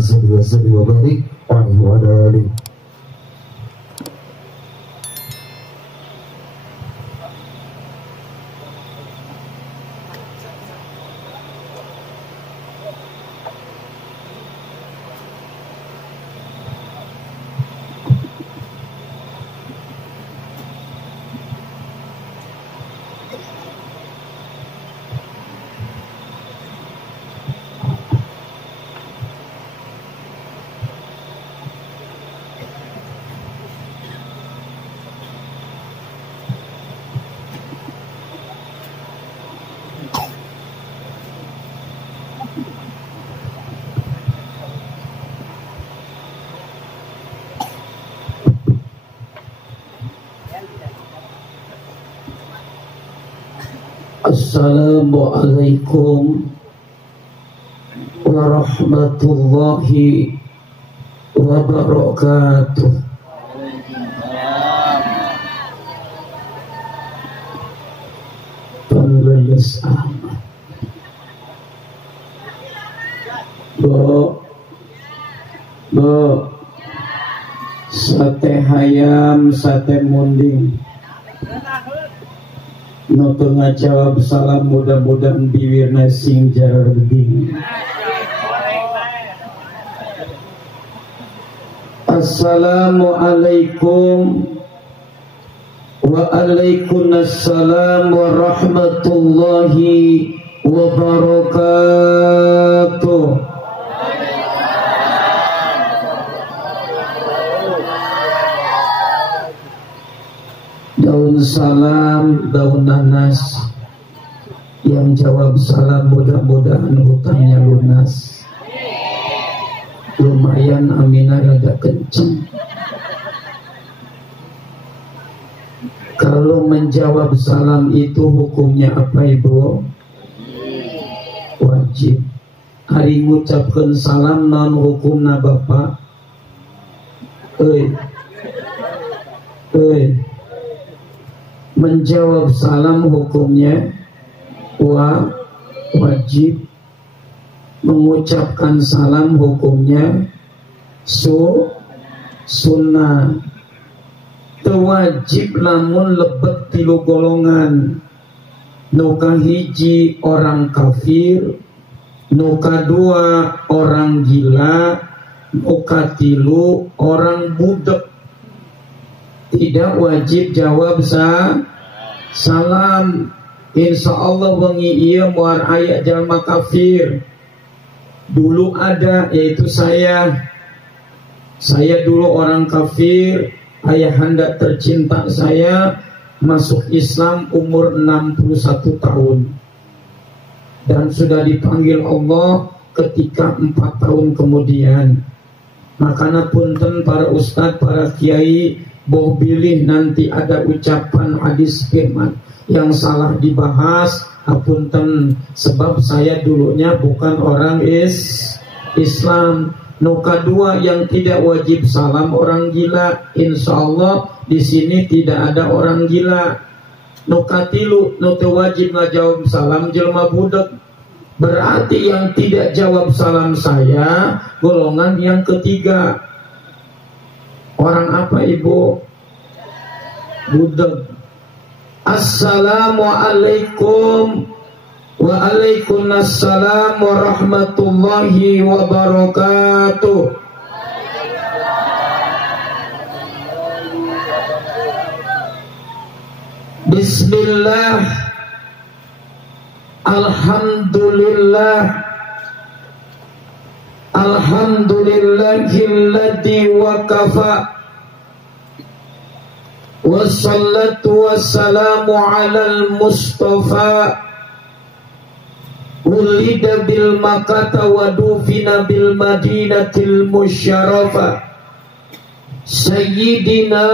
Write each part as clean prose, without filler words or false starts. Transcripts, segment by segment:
salli wa sallim wa barik alaihi wa ala alihi. Assalamualaikum warahmatullahi wabarakatuh. Penulis amat. Bo, sate hayam, sate munding. Noto ngajawab salam, mudah-mudahan bibirna sing jarding. Assalamualaikum waalaikumsalam warahmatullahi wabarakatuh. Daun salam, daun nanas. Yang jawab salam mudah-mudahan hutangnya lunas. Lumayan aminah rada kenceng. Kalau menjawab salam itu hukumnya apa ibu? Wajib. Hari ngucapkan salam non hukumna bapak. Menjawab salam hukumnya wajib. Mengucapkan salam hukumnya sunnah. Tewajib namun lebet tilu golongan. Nuka hiji orang kafir, nuka dua orang gila, nuka tilu orang budak. Tidak wajib jawab salam. Insya Allah wengi iya muar ayat jalma kafir. Dulu ada, yaitu saya dulu orang kafir. Ayahanda tercinta saya masuk Islam umur 61 tahun. Dan sudah dipanggil Allah ketika 4 tahun kemudian. Makanya punten para ustadz, para kiai, boh bilih nanti ada ucapan hadis firman yang salah dibahas, apunten, sebab saya dulunya bukan orang Islam. Nuka dua yang tidak wajib salam orang gila. Insya Allah di sini tidak ada orang gila. Nuka tilu nuka wajib ngajawab salam jelma budak. Berarti yang tidak jawab salam saya golongan yang ketiga. Orang apa ibu? Budak. Assalamualaikum waalaikumsalam warahmatullahi wabarakatuh. Bismillah. Alhamdulillah. Alhamdulillahilladzi wakafa. Wassalatu wassalamu alal mustafa. Ulida bil Makkah wa dufina bil Madinatil Musyarrafah. Sayyidina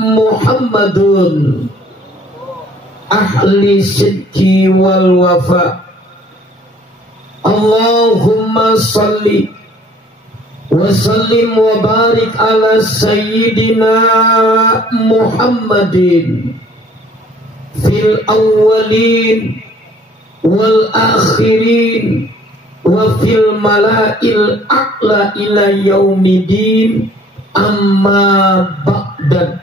Muhammadun ahli sidqi wal wafa. Allahumma salli wa sallim wa barik ala sayyidina Muhammadin fil awwalin wal akhirin wa fil mala'il a'la ila yaumidin amma ba'dan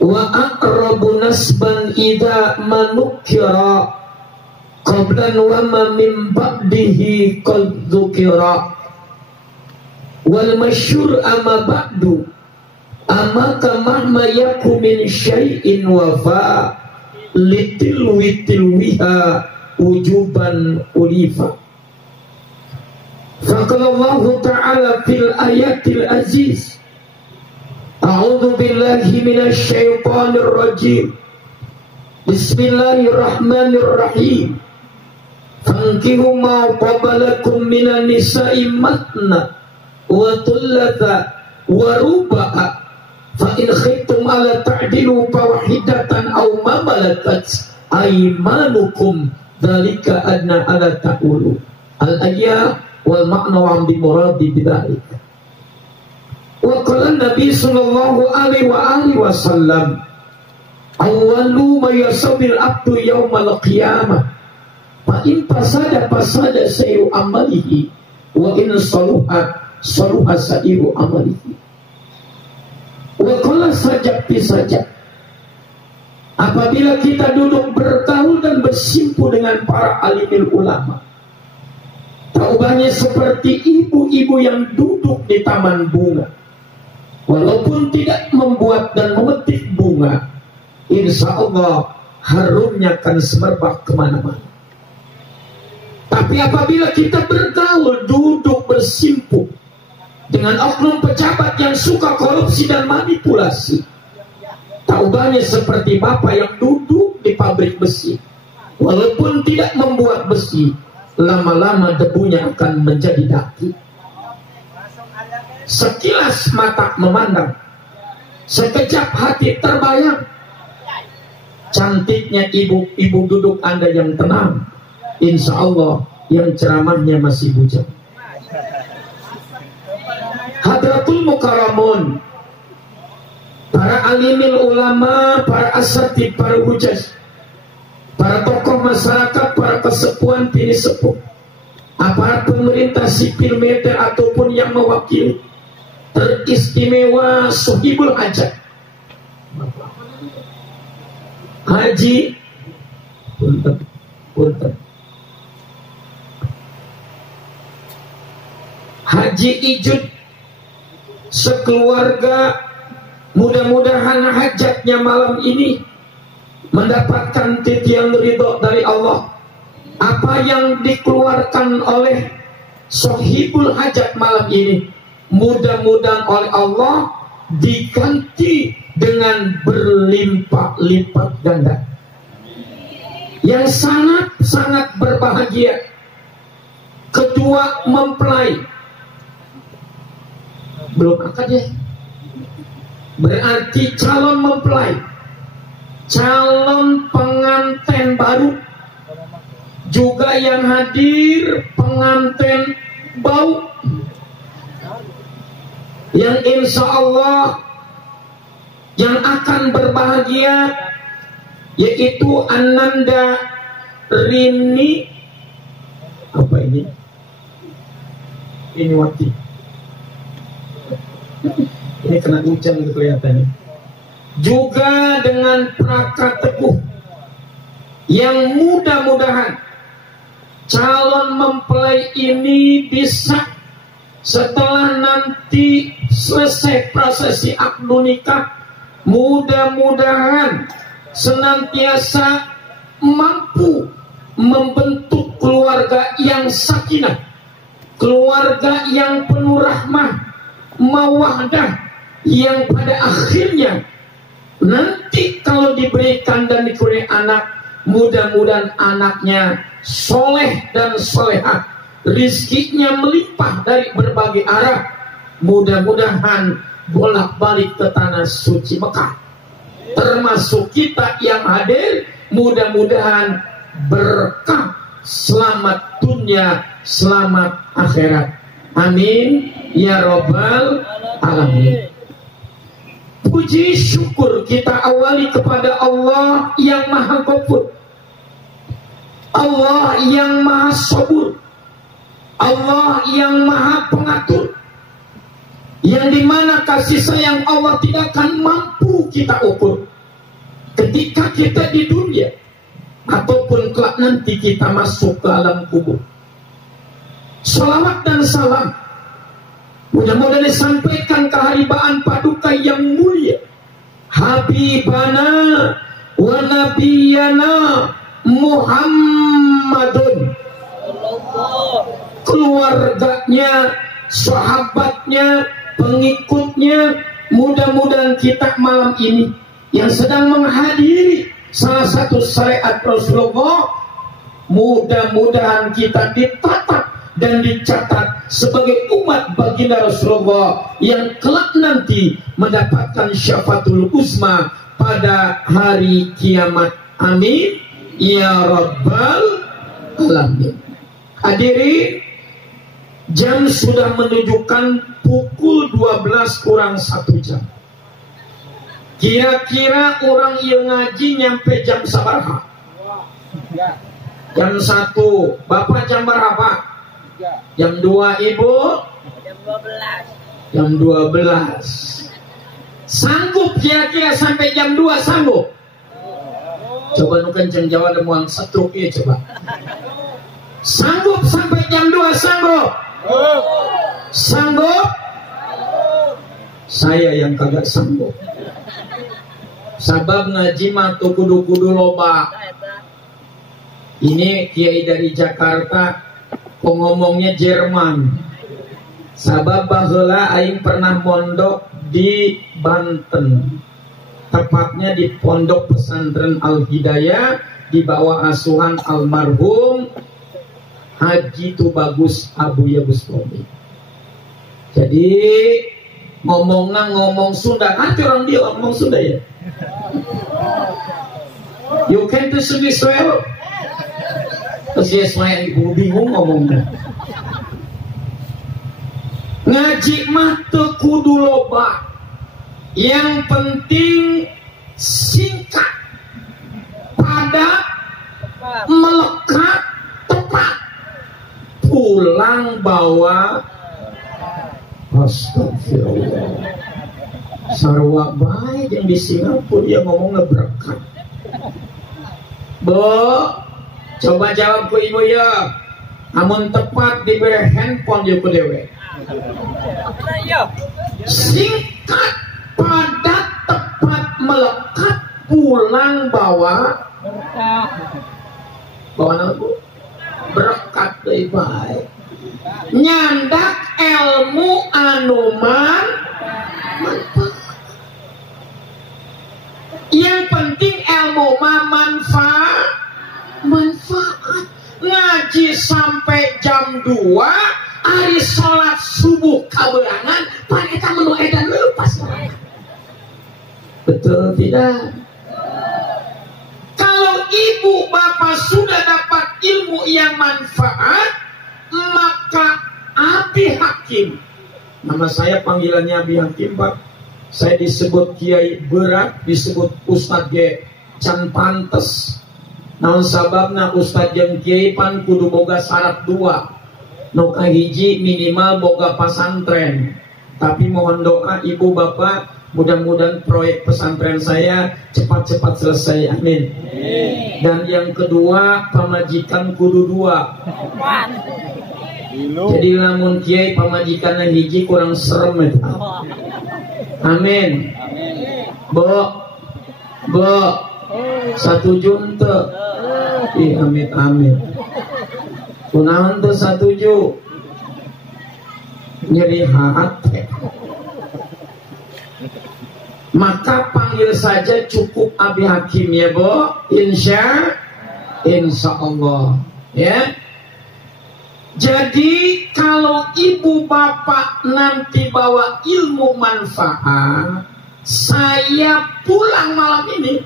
wa aqrabu nasban idza manukira qablan wa ma min ba'dihi qad dzukira wal masyhur amma ba'du amma kama yakum min syai'in wafa litilwiha wujuban ulifa. Faqalallahu ta'ala fil ayatil aziz, a'udzu billahi minasy syaithanir rajim, bismillahirrahmanirrahim, fankihu ma qabalakum minan nisa'i matna wa thulatha wa ruba'a fa in khiftum ala ta'dilu fawahidatan aw ma malakat aymanukum dzalika adna ala ta'ulu. Al-ayat wal makna wa bi muradi bidzalik. Wa qala Nabi sallallahu alaihi wasallam, awwalu ma yasabil abdu yaumal qiyamah fa in fasada sayu amalihi wa in saluha sayu amalihi. Wa qala sajab bi sajab, apabila kita duduk bergaul dan bersimpu dengan para alimil ulama, taubahnya seperti ibu-ibu yang duduk di taman bunga. Walaupun tidak membuat dan memetik bunga, insya Allah harumnya akan semerbak kemana-mana. Tapi apabila kita bergaul, duduk bersimpu dengan oknum pejabat yang suka korupsi dan manipulasi, taubahnya seperti bapak yang duduk di pabrik besi. Walaupun tidak membuat besi, lama-lama debunya akan menjadi daki. Sekilas mata memandang, sekejap hati terbayang, cantiknya ibu duduk Anda yang tenang, insya Allah yang ceramahnya masih bujang. Hadratul Mukarramun, para alimil ulama, para asatid, para hujjah, para tokoh masyarakat, para kesepuan pini sepuh, aparat pemerintah sipil militer ataupun yang mewakili, teristimewa Sohibul Hajat Haji Haji Ijud sekeluarga, mudah-mudahan hajatnya malam ini mendapatkan titian ridho dari Allah. Apa yang dikeluarkan oleh Sohibul Hajat malam ini, mudah-mudahan oleh Allah diganti dengan berlimpah-lipat ganda. Yang sangat-sangat berbahagia, kedua mempelai belum akad ya, berarti calon mempelai, calon pengantin baru, juga yang hadir pengantin bau, yang insya Allah yang akan berbahagia, yaitu Ananda Rini, apa ini Wati, ini kena hujan gitu kelihatannya, juga dengan Praka Teguh, yang mudah-mudahan calon mempelai ini bisa setelah nanti selesai prosesi akad nikah, mudah-mudahan senantiasa mampu membentuk keluarga yang sakinah, keluarga yang penuh rahmah, mawaddah, yang pada akhirnya nanti kalau diberikan dan dikurniai anak, mudah-mudahan anaknya soleh dan solehah, rizkinya melimpah dari berbagai arah, mudah-mudahan bolak-balik ke tanah suci Mekah, termasuk kita yang hadir, mudah-mudahan berkah, selamat dunia, selamat akhirat. Amin ya robbal alamin. Puji syukur kita awali kepada Allah yang maha ghafur, Allah yang maha sabur, Allah yang maha pengatur, yang dimana kasih sayang Allah tidak akan mampu kita ukur ketika kita di dunia ataupun kelak nanti kita masuk ke alam kubur. Salawat dan salam mudah-mudahan disampaikan keharibaan paduka yang mulia Habibana wa Nabiyana Muhammadun, keluarganya, sahabatnya, pengikutnya. Mudah-mudahan kita malam ini yang sedang menghadiri salah satu syariat Rasulullah, mudah-mudahan kita ditatap dan dicatat sebagai umat baginda Rasulullah yang kelak nanti mendapatkan syafaatul uzma pada hari kiamat. Amin ya rabbal alamin. Hadirin, jam sudah menunjukkan pukul 12 kurang 1 jam. Kira-kira orang yang ngaji nyampe jam sabaraha? Jam 1. Bapak jam berapa? Jam 2, Ibu? Jam 12. Jam 12. Sanggup kira-kira sampai jam 2 sanggup? Coba nu kenceng Jawa ada muang setruk ya coba. Sanggup sampai jam 2 sanggup? Sanggup? Saya yang kagak sanggup. Sabab ngaji mah tuh kudu-kudu loba. Ini kiai dari Jakarta ngomongnya Jerman. Sabab baheula aing pernah mondok di Banten, tepatnya di Pondok Pesantren Al Hidayah di bawah asuhan almarhum Haji Tubagus Abuya Bustami. Jadi ngomong Sunda, nanti orang dia ngomong Sunda ya. You can to speak Israel. Terus ya saya bingung ngomongnya. Ngaji mah teu kudu loba, yang penting singkat, padat, melekat, tepat. Pulang bawa astagfirullah. Sarwa baik yang di Singapura dia ngomong ngeberkat. Coba jawab ku ibu ya. Amun tepat diberi handphone dia ku dewe. Singkat, padat, tepat, melekat, pulang bawa apa? Berkat dari baik. Nyandak ilmu anuman manfaat. Yang penting ilmu manfaat. Ngaji sampai jam 2, hari sholat subuh kaberangan, paneta menu edan lepas. Betul tidak? Kalau ibu bapak sudah dapat ilmu yang manfaat, maka Abi Hakim, nama saya panggilannya Abi Hakim Pak, saya disebut kiai berat, disebut Ustadz G can pantes. Naon sababna Ustadz jeung kiai pan kudu boga syarat 2. Nu kahiji minimal boga pasantren. Tapi mohon doa ibu bapak, mudah-mudahan proyek pesantren saya cepat-cepat selesai. Amin. Dan yang kedua, pamajikan kudu 2. Jadi lamun kiai pamajikanna hiji kurang serem eta. Amin. Bo 1 junte. Ih amit. Kunaon teu 1 ju? Nyeri hati. Maka panggil saja cukup Abi Hakim ya Bo. Insya Allah ya. Jadi kalau ibu bapak nanti bawa ilmu manfaat, saya pulang malam ini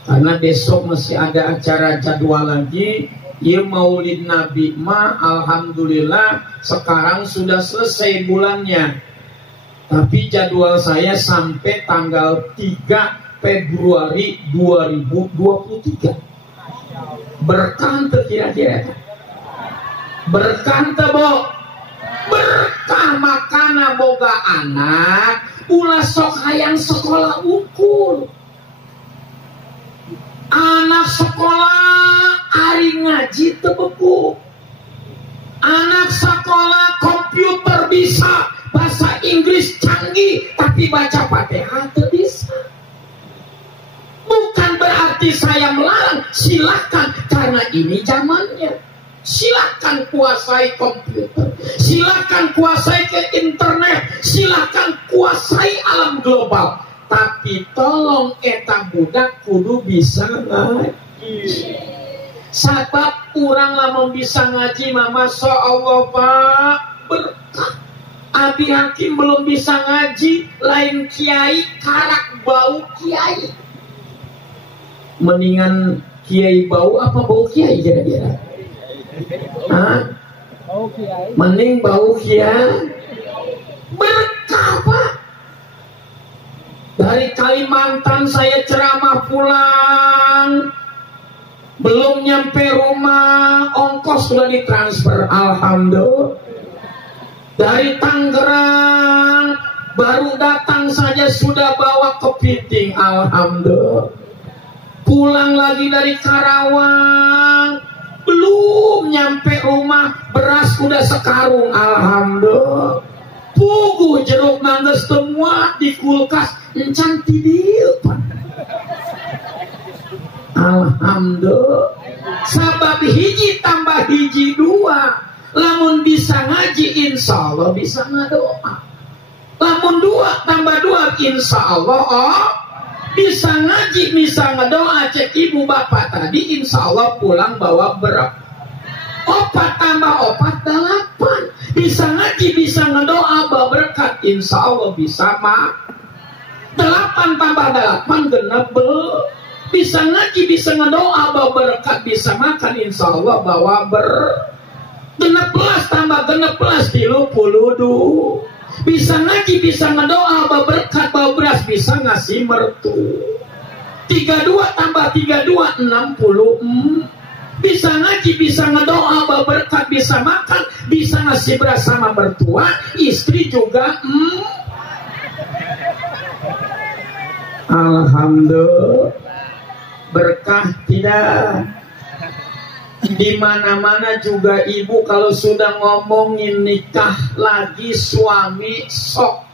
karena besok masih ada acara jadwal lagi. Ya Maulid Nabi mah alhamdulillah sekarang sudah selesai bulannya. Tapi jadwal saya sampai tanggal 3 Februari 2023. Berkah kira-kira. Berkah tebo, berkah makana boga anak ulah sok hayang sekolah unggul. Anak sekolah ari ngaji tebeku, anak sekolah komputer bisa, bahasa Inggris canggih, tapi baca Fatihah tidak bisa. Bukan berarti saya melarang, silakan, karena ini zamannya. Silakan kuasai komputer, silakan kuasai ke internet, silakan kuasai alam global. Tapi tolong eta budak kudu bisa ngaji. Sabab urang lamun bisa ngaji mama Masya Allah Pak berkah. Abi Hakim belum bisa ngaji, lain kiai karak bau kiai. Mendingan kiai bau apa bau kiai kira-kira? Hah? Mending bau kiai. Berkah Pak. Dari Kalimantan saya ceramah pulang, belum nyampe rumah ongkos sudah ditransfer, alhamdulillah. Dari Tangerang baru datang saja sudah bawa kepiting, alhamdulillah. Pulang lagi dari Karawang, belum nyampe rumah beras udah sekarung, alhamdulillah. Puguh jeruk nangis semua di kulkas, encan tidil. Alhamdulillah. Sabab hiji tambah hiji dua. Lamun bisa ngaji insya Allah bisa ngadoa. Lamun dua tambah dua insya Allah bisa ngaji, bisa ngadoa. Cek ibu bapak tadi insya Allah pulang bawa berapa? Opat tambah opat 8. Bisa ngaji, bisa ngedoa, bawa berkat, insya Allah bisa mah. 8 tambah 8 genep. Bisa ngaji, bisa ngedoa, bawa berkat, bisa makan, insya Allah bawa genep belas tambah genep belas 32. Bisa ngaji, bisa ngedoa, bawa berkat, bawa beras, bisa ngasih mertu. 32 tambah 32 64. Bisa ngaji, bisa ngedoa, bawa berkat, bisa makan, bisa ngasih beras sama mertua, istri juga. Alhamdulillah. Berkah tidak? Di mana-mana juga ibu kalau sudah ngomongin nikah lagi suami sok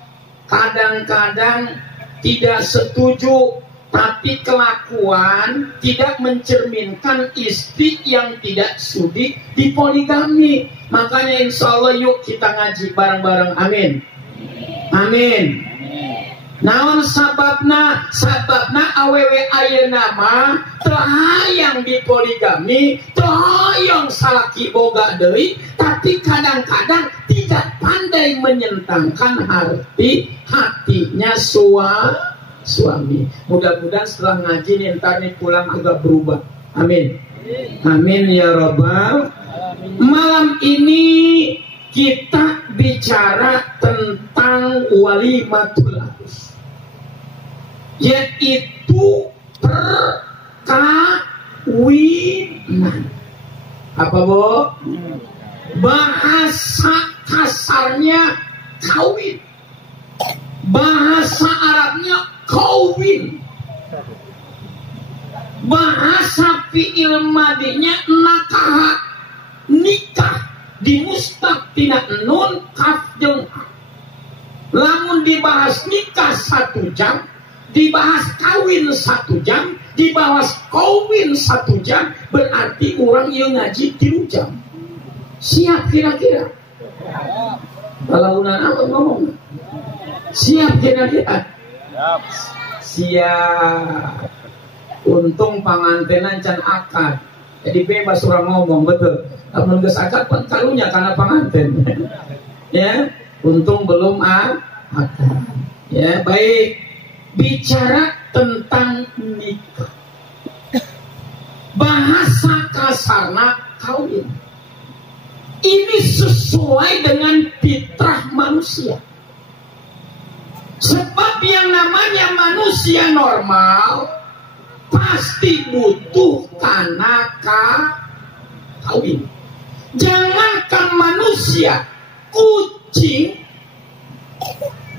kadang-kadang tidak setuju. Tapi kelakuan tidak mencerminkan istri yang tidak sudi dipoligami. Makanya insya Allah yuk kita ngaji bareng-bareng. Amin. Amin. Naon sababna awewe ayeuna mah terhayang dipoligami, terhayang salaki boga deui, tapi kadang-kadang tidak pandai menyentangkan hatinya suami. Mudah-mudahan setelah ngaji nih ntar nih pulang agak berubah. Amin. Amin ya Rabbal. Malam ini kita bicara tentang walimatul arus, yaitu perkawinan. Apa Bu? Bahasa kasarnya kawin, bahasa Arabnya kawin, bahasa fi'il madinya nakah, nikah, dimustaq tina nun kaf jeung ha. Lamun dibahas nikah 1 jam, dibahas kawin 1 jam, dibahas kawin 1 jam, berarti orang yang ngaji 3 jam. Siap kira-kira? Kalau anak ngomong siap kira-kira? Siap. Untung pangantenan can akad, jadi bebas orang ngomong, betul. Kalau geus akad pun karunya karena panganten. Ya, untung belum akad. Ya, baik. Bicara tentang nikah, bahasa kasarna kawin. Ini sesuai dengan fitrah manusia. Sebab yang namanya manusia normal pasti butuh karena kawin. Jangankan manusia, kucing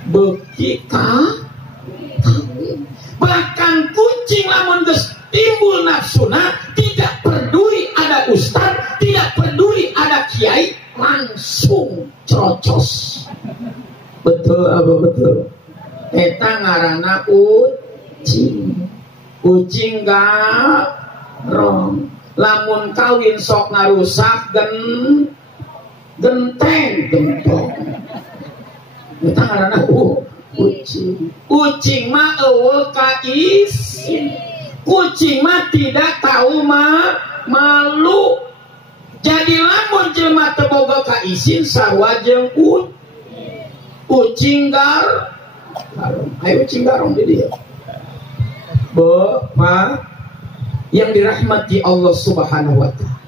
beki kawin. Bahkan kucing lamun geus timbul nafsuna, tidak peduli ada ustaz, tidak peduli ada kiai, langsung crocos. Betul apa betul? Eta ngaranna kucing. Kucing garong. Lamun kawin sok ngarusak genteng gentong. Eta ngaranna kucing. Kucing mah eueuh ka isin. Kucing mah tidak tahu malu. Jadi lamun jelema teu boga ka isin sarua jeung kucing garong. Ayo kucing garong di dia. Bapak yang dirahmati Allah Subhanahu wa Ta'ala,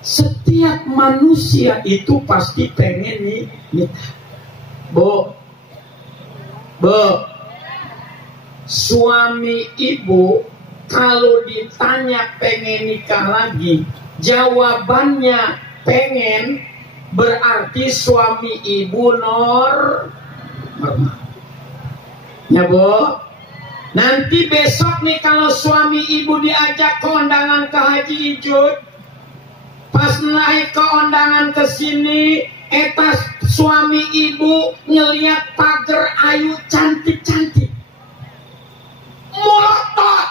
setiap manusia itu pasti pengen nikah. Suami ibu kalau ditanya pengen nikah lagi, jawabannya pengen, berarti suami ibu normal. Ya nanti besok nih kalau suami ibu diajak ke undangan ke Haji Ijud, pas naik ke undangan ke sini, etas suami ibu ngeliat pagar ayu cantik-cantik, melotot.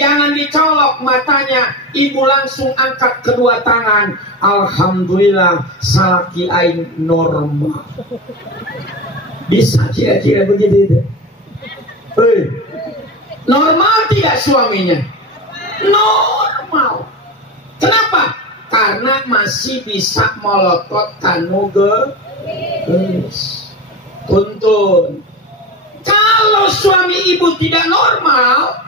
Jangan dicolok matanya, ibu langsung angkat kedua tangan. Alhamdulillah, salaki aing normal. Bisa kira-kira begitu? Normal tidak suaminya? Normal. Kenapa? Karena masih bisa melotot kanu geus. Tuntun. Kalau suami ibu tidak normal,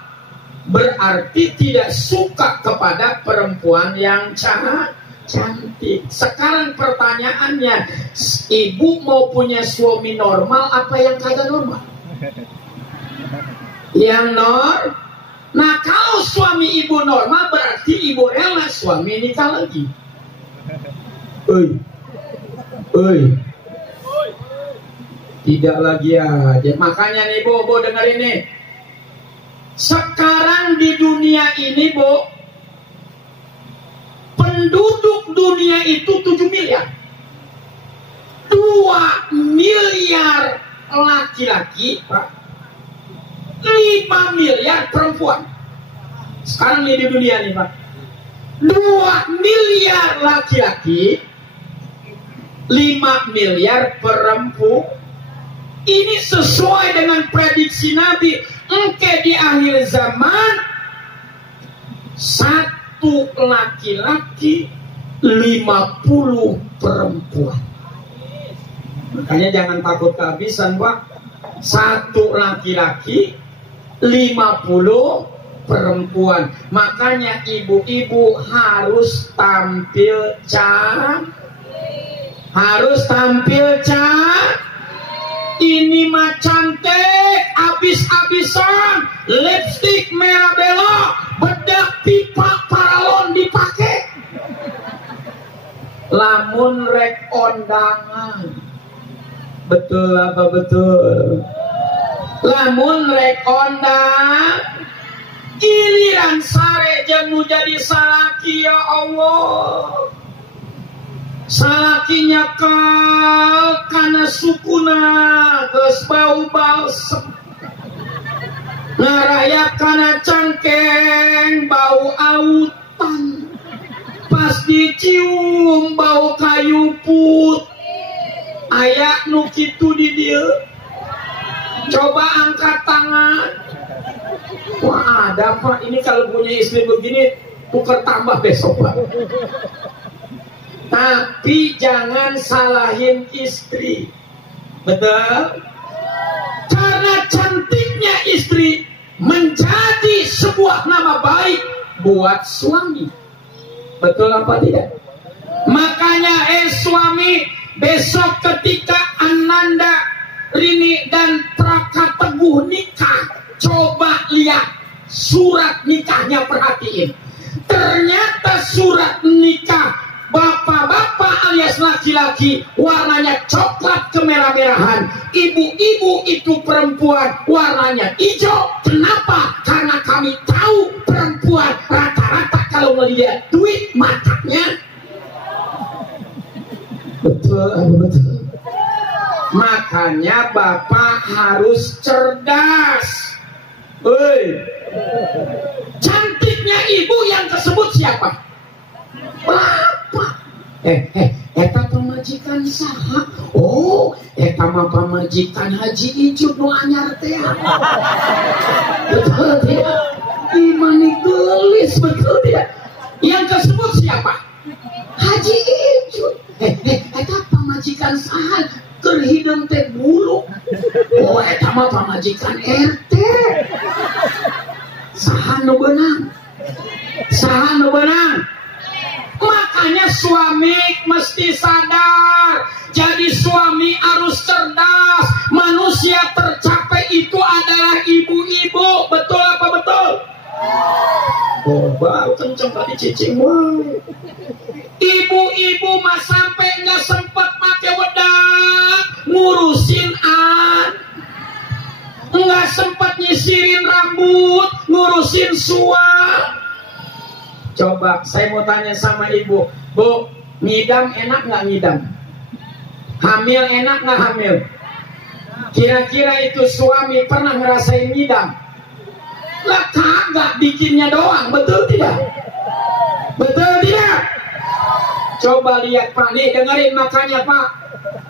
berarti tidak suka kepada perempuan yang cantik. Sekarang pertanyaannya, ibu mau punya suami normal apa yang kagak normal? Yang Nah kalau suami ibu normal, berarti ibu rela suami nikah lagi. Tidak lagi aja. Makanya nih Bu dengerin nih. Sekarang di dunia ini penduduk dunia itu 7 miliar. 2 miliar laki-laki, 5 miliar perempuan. Sekarang ini di dunia nih Pak, 2 miliar laki-laki, 5 miliar perempuan. Ini sesuai dengan prediksi Nabi. Engke di akhir zaman 1 laki-laki, 50 perempuan. Makanya jangan takut kehabisan Pak. 1 laki-laki, 50 perempuan. Makanya ibu-ibu harus tampil cantik. Ini mah cantik abis-abisan, lipstick merah belo, bedak pipa paralon dipakai. Lamun rek ondangan, betul apa betul? Lamun rek ondang, giliran sare jangan jadi salaki ya Allah. Salakinya karena sukuna geus bau balsem, ngaraya kana cangkeng bau autan, pas dicium bau kayu put. Aya nu kitu di dieu. Coba angkat tangan. Wah ada Pak, ini kalau punya istri begini tukar tambah besok Pak. Tapi jangan salahin istri. Betul? Karena cantiknya istri menjadi sebuah nama baik buat suami. Betul apa tidak? Makanya suami, besok ketika Ananda, Rini dan Praka Teguh nikah, coba lihat surat nikahnya, perhatiin. Ternyata surat nikah laki-laki warnanya coklat kemerah-merahan, ibu-ibu itu perempuan warnanya hijau. Kenapa? Karena kami tahu perempuan rata-rata kalau melihat duit matanya. Betul. Makanya Bapak harus cerdas. Cantiknya ibu yang tersebut siapa? Bapak. Eta pemajikan saha? Oh, eta mah pemajikan Haji Ijud nu anyar teh. Betul tidak? Imani gelis, betul tidak? Yang tersebut siapa? Haji Ijud. Eta pemajikan saha? Keur hideung teh bulu. Oh, eta mah pamajikan RT. Saha nu beunang? Saha nu beunang? Makanya suami mesti sadar. Jadi suami harus cerdas. Manusia tercapai itu adalah ibu-ibu. Betul apa betul? Oh, bau kenceng tadi cicing. Ibu-ibu mah sampai nggak sempat pakai wedak ngurusin nggak sempat nyisirin rambut, ngurusin suam. Coba saya mau tanya sama ibu, Bu, ngidam enak nggak ngidam? Hamil enak nggak hamil? Kira-kira itu suami pernah ngerasain ngidam? Lah kagak, bikinnya doang, betul tidak? Betul tidak? Coba lihat Pak, nih dengerin makanya Pak.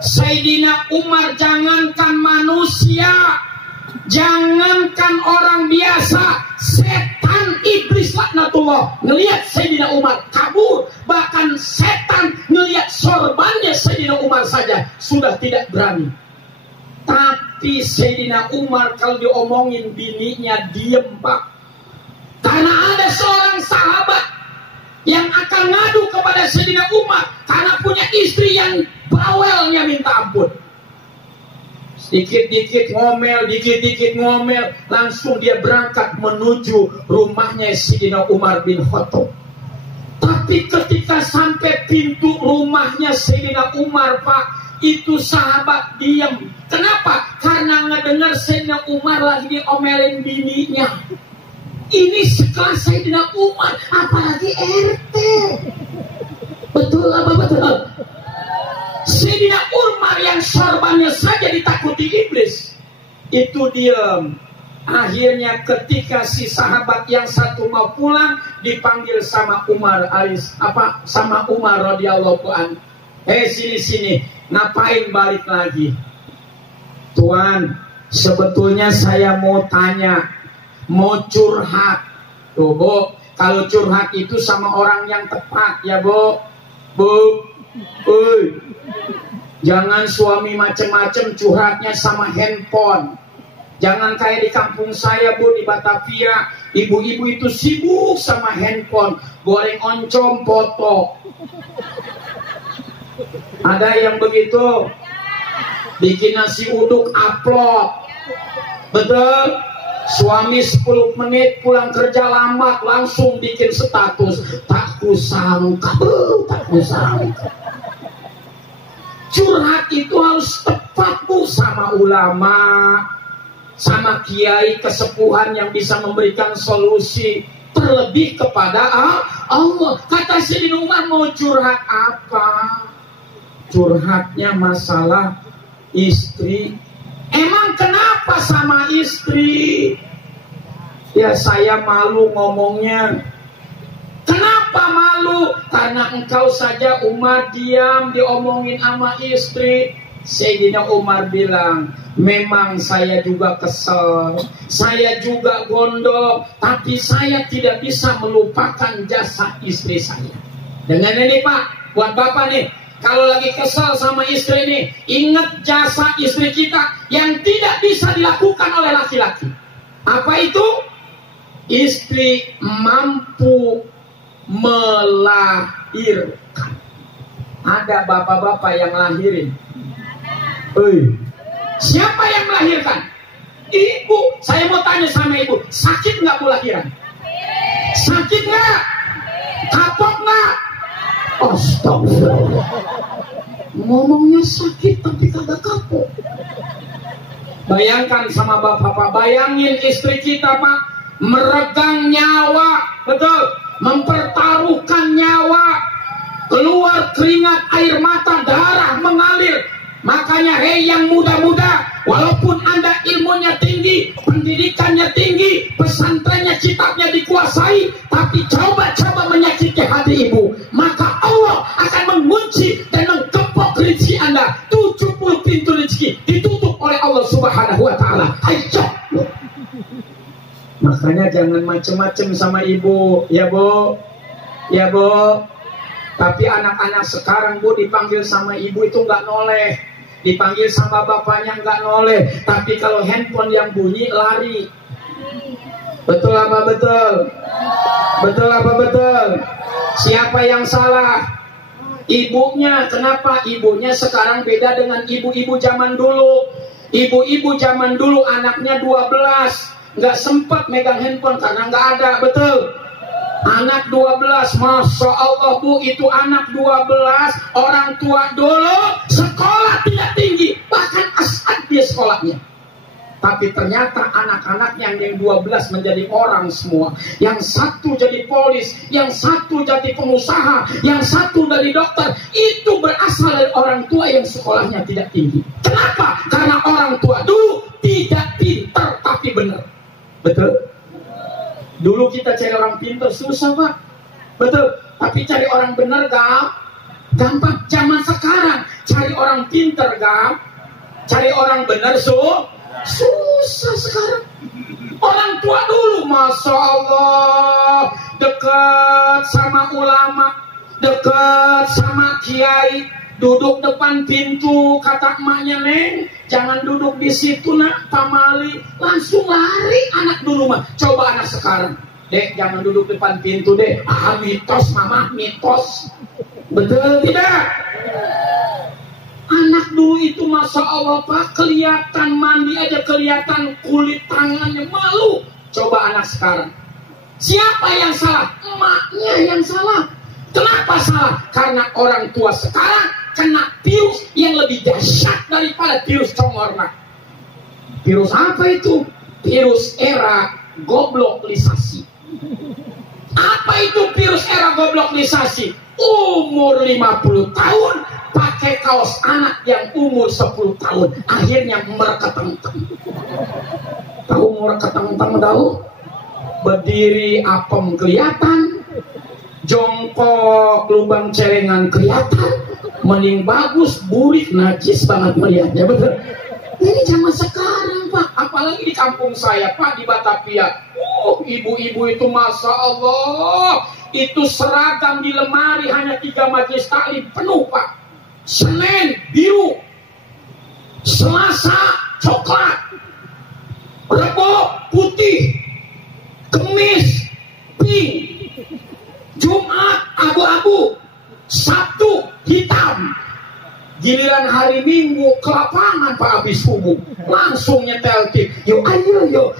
Sayyidina Umar jangankan manusia, jangankan orang biasa, setan iblis laknatullah ngelihat Sayyidina Umar kabur, bahkan setan ngelihat sorbannya Sayyidina Umar saja sudah tidak berani. Tapi Sayyidina Umar kalau diomongin bininya diem Pak, karena ada seorang sahabat yang akan ngadu kepada Sayyidina Umar karena punya istri yang bawelnya minta ampun. Dikit-dikit ngomel, langsung dia berangkat menuju rumahnya Sayyidina Umar bin Khattab. Tapi ketika sampai pintu rumahnya Sayyidina Umar Pak, itu sahabat diam. Kenapa? Karena ngedengar Sayyidina Umar lagi diomelin bininya. Ini sekelas Sayyidina Umar, apalagi RT. Betul apa betul? Sayyidina Umar yang sorbannya saja ditakuti iblis, itu diam. Akhirnya ketika si sahabat yang satu mau pulang, dipanggil sama Umar sama Umar radhiyallahu anhu. Sini, ngapain balik lagi? Tuan, sebetulnya saya mau tanya, mau curhat. Tuh Bu, kalau curhat itu sama orang yang tepat ya Bu. Jangan suami macem-macem curhatnya sama handphone. Jangan kayak di kampung saya Bu, di Batavia, ibu-ibu itu sibuk sama handphone, goreng oncom foto. Ada yang begitu, bikin nasi uduk upload. Betul? Suami 10 menit pulang kerja lambat, langsung bikin status. Tak kusangka. Curhat itu harus tepat Bu, sama ulama, sama kiai kesepuhan yang bisa memberikan solusi, terlebih kepada Allah. Kata Sayyidina Umar, mau curhat apa? Curhatnya masalah istri. Emang kenapa sama istri? Ya saya malu ngomongnya. Kenapa malu? Karena engkau saja Umar diam diomongin sama istri. Sayyidina Umar bilang, memang saya juga kesel, saya juga gondok, tapi saya tidak bisa melupakan jasa istri saya. Dengan ini Pak, buat Bapak nih, kalau lagi kesel sama istri nih, ingat jasa istri kita yang tidak bisa dilakukan oleh laki-laki. Apa itu? Istri mampu melahirkan. Ada bapak-bapak yang lahirin. Siapa yang melahirkan? Ibu. Saya mau tanya sama ibu, sakit nggak Bu lahiran? Sakit nggak? Kapok nggak? Astagfirullah. ngomongnya sakit tapi kagak kapok. Bayangkan sama bapak, Pak, bayangin istri kita, Pak, meregang nyawa, betul, mempertaruhkan nyawa, keluar keringat, air mata, darah mengalir. Makanya hei yang muda-muda, walaupun Anda ilmunya tinggi, pendidikannya tinggi, pesantrennya, kitabnya dikuasai, tapi coba-coba menyakiti hati ibu, maka Allah akan mengunci dan menggembok rezeki Anda. 70 pintu rezeki ditutup oleh Allah Subhanahu wa Ta'ala. Ayo. Makanya jangan macem-macem sama ibu, ya Bu, ya Bu. Tapi anak-anak sekarang, Bu, dipanggil sama ibu itu nggak noleh, dipanggil sama bapaknya nggak noleh. Tapi kalau handphone yang bunyi lari. Betul apa betul? Betul apa betul? Siapa yang salah? Ibunya. Kenapa? Ibunya sekarang beda dengan ibu-ibu zaman dulu. Ibu-ibu zaman dulu anaknya 12, nggak sempat megang handphone karena nggak ada, betul? Anak 12, Masya Allah, Bu, itu anak 12, orang tua dulu sekolah tidak tinggi, bahkan asal dia sekolahnya. Tapi ternyata anak-anak yang 12 menjadi orang semua. Yang satu jadi polis, yang satu jadi pengusaha, yang satu dari dokter. Itu berasal dari orang tua yang sekolahnya tidak tinggi. Kenapa? Karena orang tua dulu tidak pintar tapi benar. Betul? Dulu kita cari orang pintar susah, Pak. Betul? Tapi cari orang benar gampang. Zaman sekarang cari orang pintar cari orang benar susah sekarang. Orang tua dulu, Masya Allah, dekat sama ulama, dekat sama kiai, duduk depan pintu, kata emaknya, Neng, jangan duduk di situ, nak, pamali. Langsung lari anak dulu mah. Coba anak sekarang, Dek, jangan duduk depan pintu, Dek. Mitos, Mama, mitos. Betul tidak? Anak dulu itu, Masya Allah, Pak, kelihatan mandi aja, kelihatan kulit tangannya, malu. Coba anak sekarang. Siapa yang salah? Emaknya yang salah. Kenapa salah? Karena orang tua sekarang kena virus yang lebih dahsyat daripada virus congorna. Virus apa itu? Virus era goblokisasi. Apa itu virus era goblokisasi? Umur 50 tahun pakai kaos anak yang umur 10 tahun, akhirnya mereketeng-teng. Tahu mereketeng-teng tahu? Berdiri apem kelihatan, jongkok lubang celengan kelihatan, mending bagus, burik, najis banget melihatnya, betul? Ini zaman sekarang, Pak. Apalagi di kampung saya, Pak, di Batavia. Ibu-ibu itu, Masya Allah, itu seragam di lemari hanya 3 majelis taklim penuh, Pak. Senin biru, Selasa coklat, Rebo putih, Kemis pink, Jumat abu-abu, Sabtu hitam. Giliran hari Minggu ke lapangan, Pak, habis subuh langsung nyetel tip. Yuk ayo.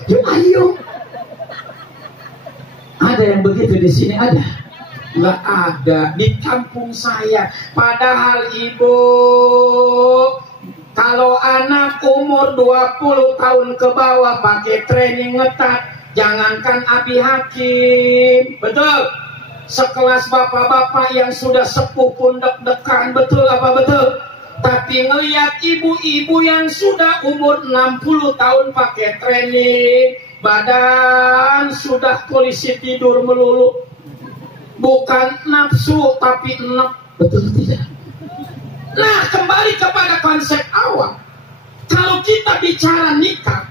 Ada yang begitu di sini, ada? Nggak ada di kampung saya. Padahal ibu, kalau anak umur 20 tahun ke bawah pakai training ngetat, jangankan Abi Hakim, betul? Sekelas bapak-bapak yang sudah sepuh pun deg-degan, betul apa betul? Tapi ngelihat ibu-ibu yang sudah umur 60 tahun pakai training, badan sudah polisi tidur melulu. Bukan nafsu tapi enak, betul tidak? Nah, kembali kepada konsep awal. Kalau kita bicara nikah,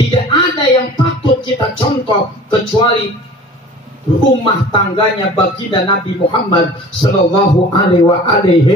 tidak ada yang patut kita contoh kecuali rumah tangganya baginda Nabi Muhammad Sallallahu Alaihi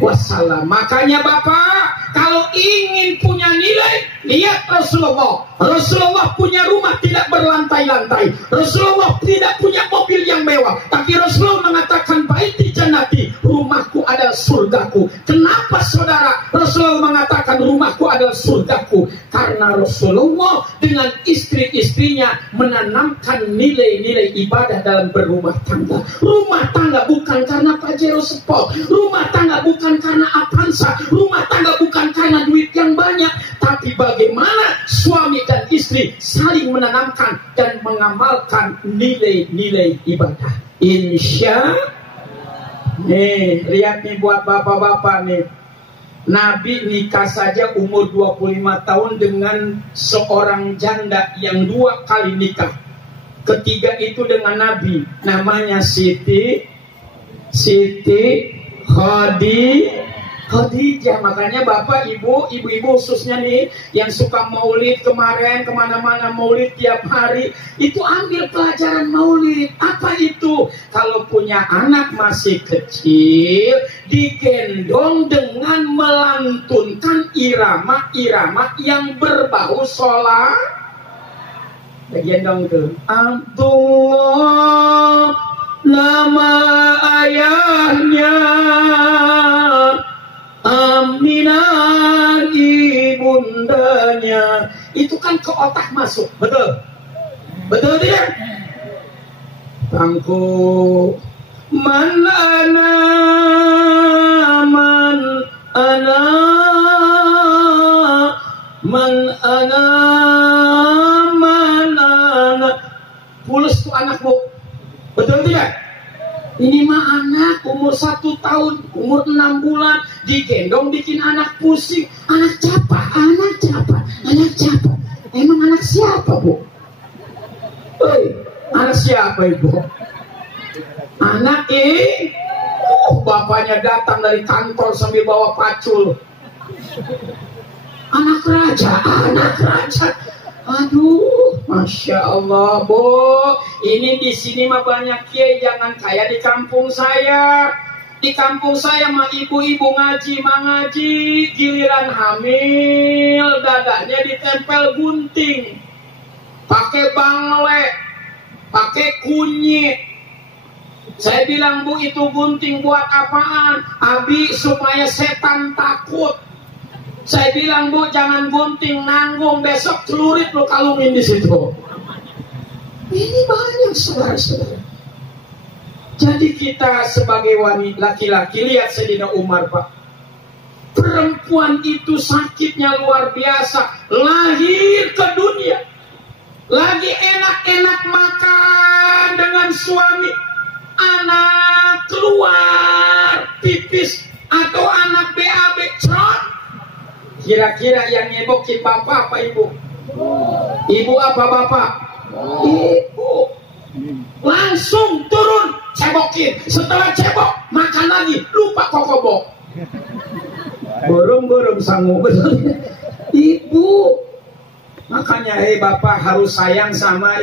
Wasallam. Makanya Bapak, Kalau ingin punya nilai, lihat Rasulullah. Rasulullah punya rumah tidak berlantai-lantai. Rasulullah tidak punya mobil yang mewah, tapi Rasulullah mengatakan baiti jannati, rumahku adalah surgaku. Kenapa saudara Rasulullah mengatakan rumahku adalah surgaku? Karena Rasulullah dengan istri-istrinya menanamkan nilai-nilai ibadah dalam berumah tangga. Rumah tangga bukan karena Pajero Sport, rumah tangga bukan karena Avanza, rumah tangga bukan karena duit yang banyak, tapi bagaimana suami dan istri saling menanamkan dan mengamalkan nilai-nilai ibadah. Insya nih, lihat nih buat bapak-bapak nih, Nabi nikah saja umur 25 tahun dengan seorang janda yang 2 kali nikah. Ketiga itu dengan Nabi, namanya Siti Khadijah. Makanya bapak, ibu-ibu khususnya nih yang suka maulid kemarin, kemana-mana maulid tiap hari, itu ambil pelajaran maulid. Apa itu? Kalau punya anak masih kecil, digendong dengan melantunkan irama-irama yang berbau sholat. Digendong tuh, Abdullah nama ayahnya, Aminah ibundanya. Itu kan ke otak masuk, betul? Betul tidak? Tangku man ana pulus tuh anak bu, betul tidak? Ini mah anak umur 1 tahun, umur 6 bulan, digendong bikin anak pusing. Anak siapa? Emang anak siapa bu? Anak siapa ibu? Anak bapaknya datang dari kantor sambil bawa pacul. Anak raja. Aduh, Masya Allah, Bu. Ini di sini mah banyak kiai, jangan kayak di kampung saya. Di kampung saya mah ibu-ibu ngaji, giliran hamil, dadanya ditempel gunting, pakai bangle, pakai kunyit. Saya bilang, Bu, itu gunting buat apaan? Abi, supaya setan takut. Saya bilang, Bu, jangan gunting, nanggung, besok celurit lo kalungin di situ. Ini banyak saudara-saudara. Jadi kita sebagai wanita laki-laki, lihat Sayyidina Umar, Pak. Perempuan itu sakitnya luar biasa, lahir ke dunia, lagi enak-enak makan dengan suami, anak keluar pipis atau anak BAB cerot. Kira-kira yang nyebokin bapak apa ibu? Ibu apa bapak? Ibu. Langsung turun cebokin. Setelah cebok makan lagi, lupa kokobok. Burung sanggup. Ibu. Makanya bapak harus sayang sama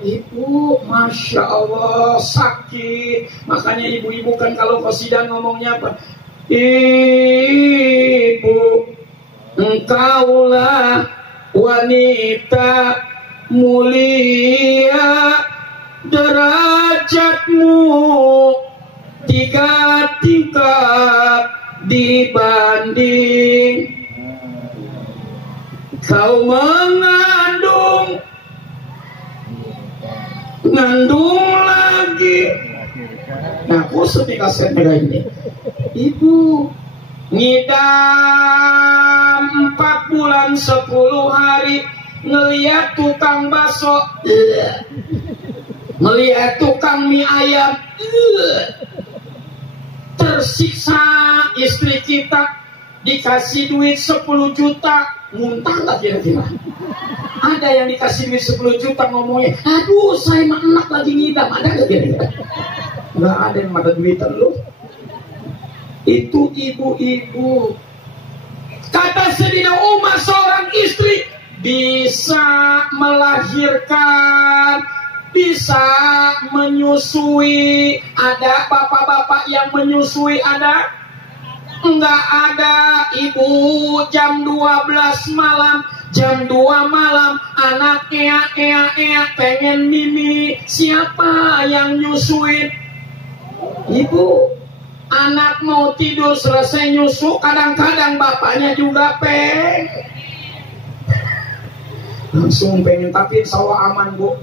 ibu. Masya Allah, sakit. Makanya ibu-ibu kan kalau qasidah ngomongnya apa? Ibu, engkaulah wanita mulia, derajatmu 3 tingkat dibanding kau mengandung lagi. Nah, khusus di kaset ini, ibu ngidam 4 bulan 10 hari, ngelihat tukang bakso, ngelihat tukang mie ayam, tersiksa. Istri kita dikasih duit 10 juta, muntah nggak kira-kira? Ada yang dikasih duit 10 juta ngomongnya, aduh saya mah enak lagi ngidam, ada nggak kira-kira? Nggak ada yang ada duitan lu. Itu ibu-ibu. Kata Sayyidina Umar, seorang istri bisa melahirkan, bisa menyusui. Ada bapak-bapak yang menyusui, ada Enggak ada ibu jam 12 malam, jam 2 malam anak pengen mimi. Siapa yang nyusuin? Ibu. Anak mau tidur selesai nyusu, kadang-kadang bapaknya juga langsung pengen. Tapi insya Allah aman bu.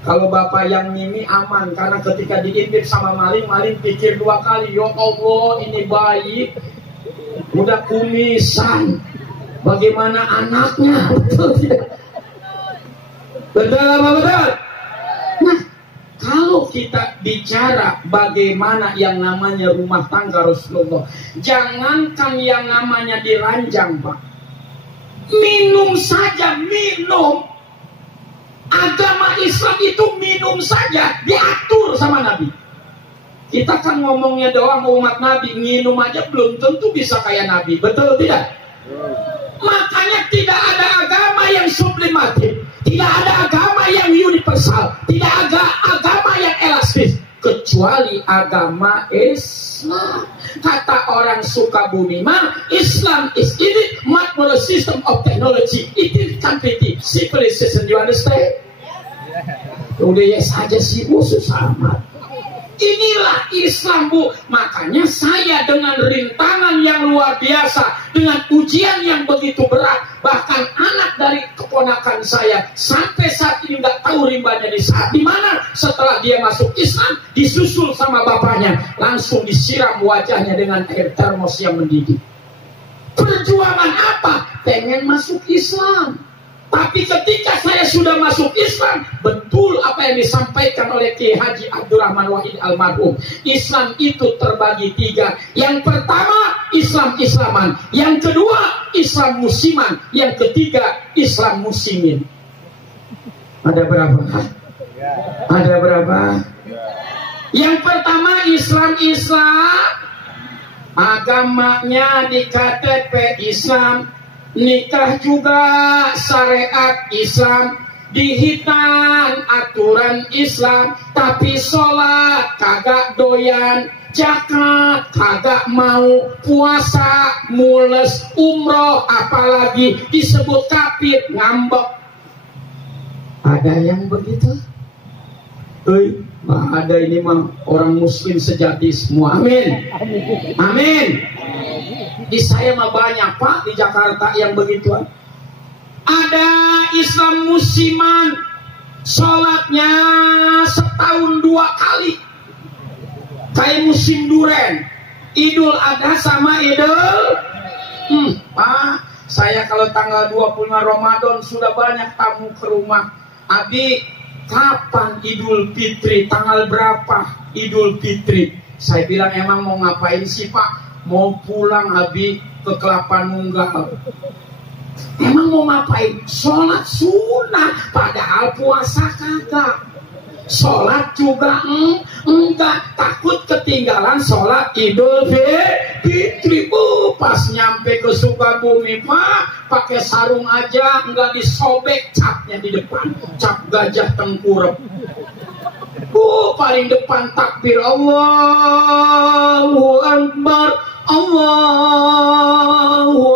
Kalau bapak yang mimi aman, karena ketika diintip sama maling pikir 2 kali, ya Allah ini bayi udah kumisan, bagaimana anaknya? Betul tidak? Betul apa betul? Nah, kalau kita bicara bagaimana yang namanya rumah tangga Rasulullah, jangankan yang namanya diranjang Pak, minum saja, minum. Agama Islam itu minum saja diatur sama Nabi. Kita kan ngomongnya doang umat Nabi, minum aja belum tentu bisa kayak Nabi, betul tidak? Makanya tidak ada agama yang sublimatif, tidak ada agama yang universal, tidak ada agama yang elastis kecuali agama Islam. Kata orang Sukabumi mah, Islam is it not a system of technology, it is competitive civilization. You understand? Udah ya saja sih bu, susah amat. Inilah Islam bu. Makanya saya dengan rintangan yang luar biasa, dengan ujian yang begitu berat, bahkan anak dari keponakan saya sampai saat ini nggak tahu rimbanya di mana. Setelah dia masuk Islam, disusul sama bapaknya, langsung disiram wajahnya dengan air termos yang mendidih. Perjuangan apa? Pengen masuk Islam. Tapi ketika saya sudah masuk Islam, betul apa yang disampaikan oleh Kiai Haji Abdurrahman Wahid almarhum. Islam itu terbagi 3. Yang pertama Islam Islaman, yang kedua Islam musiman, yang ketiga Islam musimin. Ada berapa? Ada berapa? Yang pertama Islam, agamanya di KTP Islam, nikah juga syariat Islam, dihitan aturan Islam, tapi sholat kagak doyan, zakat kagak mau, puasa mules, umroh apalagi disebut kafir ngambek. Ada yang begitu? Ada, ini mah orang muslim sejati semua. Amin. Amin. Di saya mah banyak Pak di Jakarta yang begituan. Ada Islam musiman, sholatnya setahun 2 kali, kayak musim duren, Idul Adha sama Idul Pak, saya kalau tanggal 25 Ramadan sudah banyak tamu ke rumah. Abi, kapan Idul Fitri? Tanggal berapa Idul Fitri? Saya bilang, emang mau ngapain sih Pak? Mau pulang Abi ke Kelapa Nunggal. Emang mau ngapain? Sholat sunnah, padahal puasa kagak. Sholat juga enggak, takut ketinggalan sholat Idul Fitri. Pas nyampe ke Sukabumi Pak, pakai sarung aja enggak disobek capnya di depan, cap gajah tengkurap. Paling depan takbir, Allahu Akbar, Allahu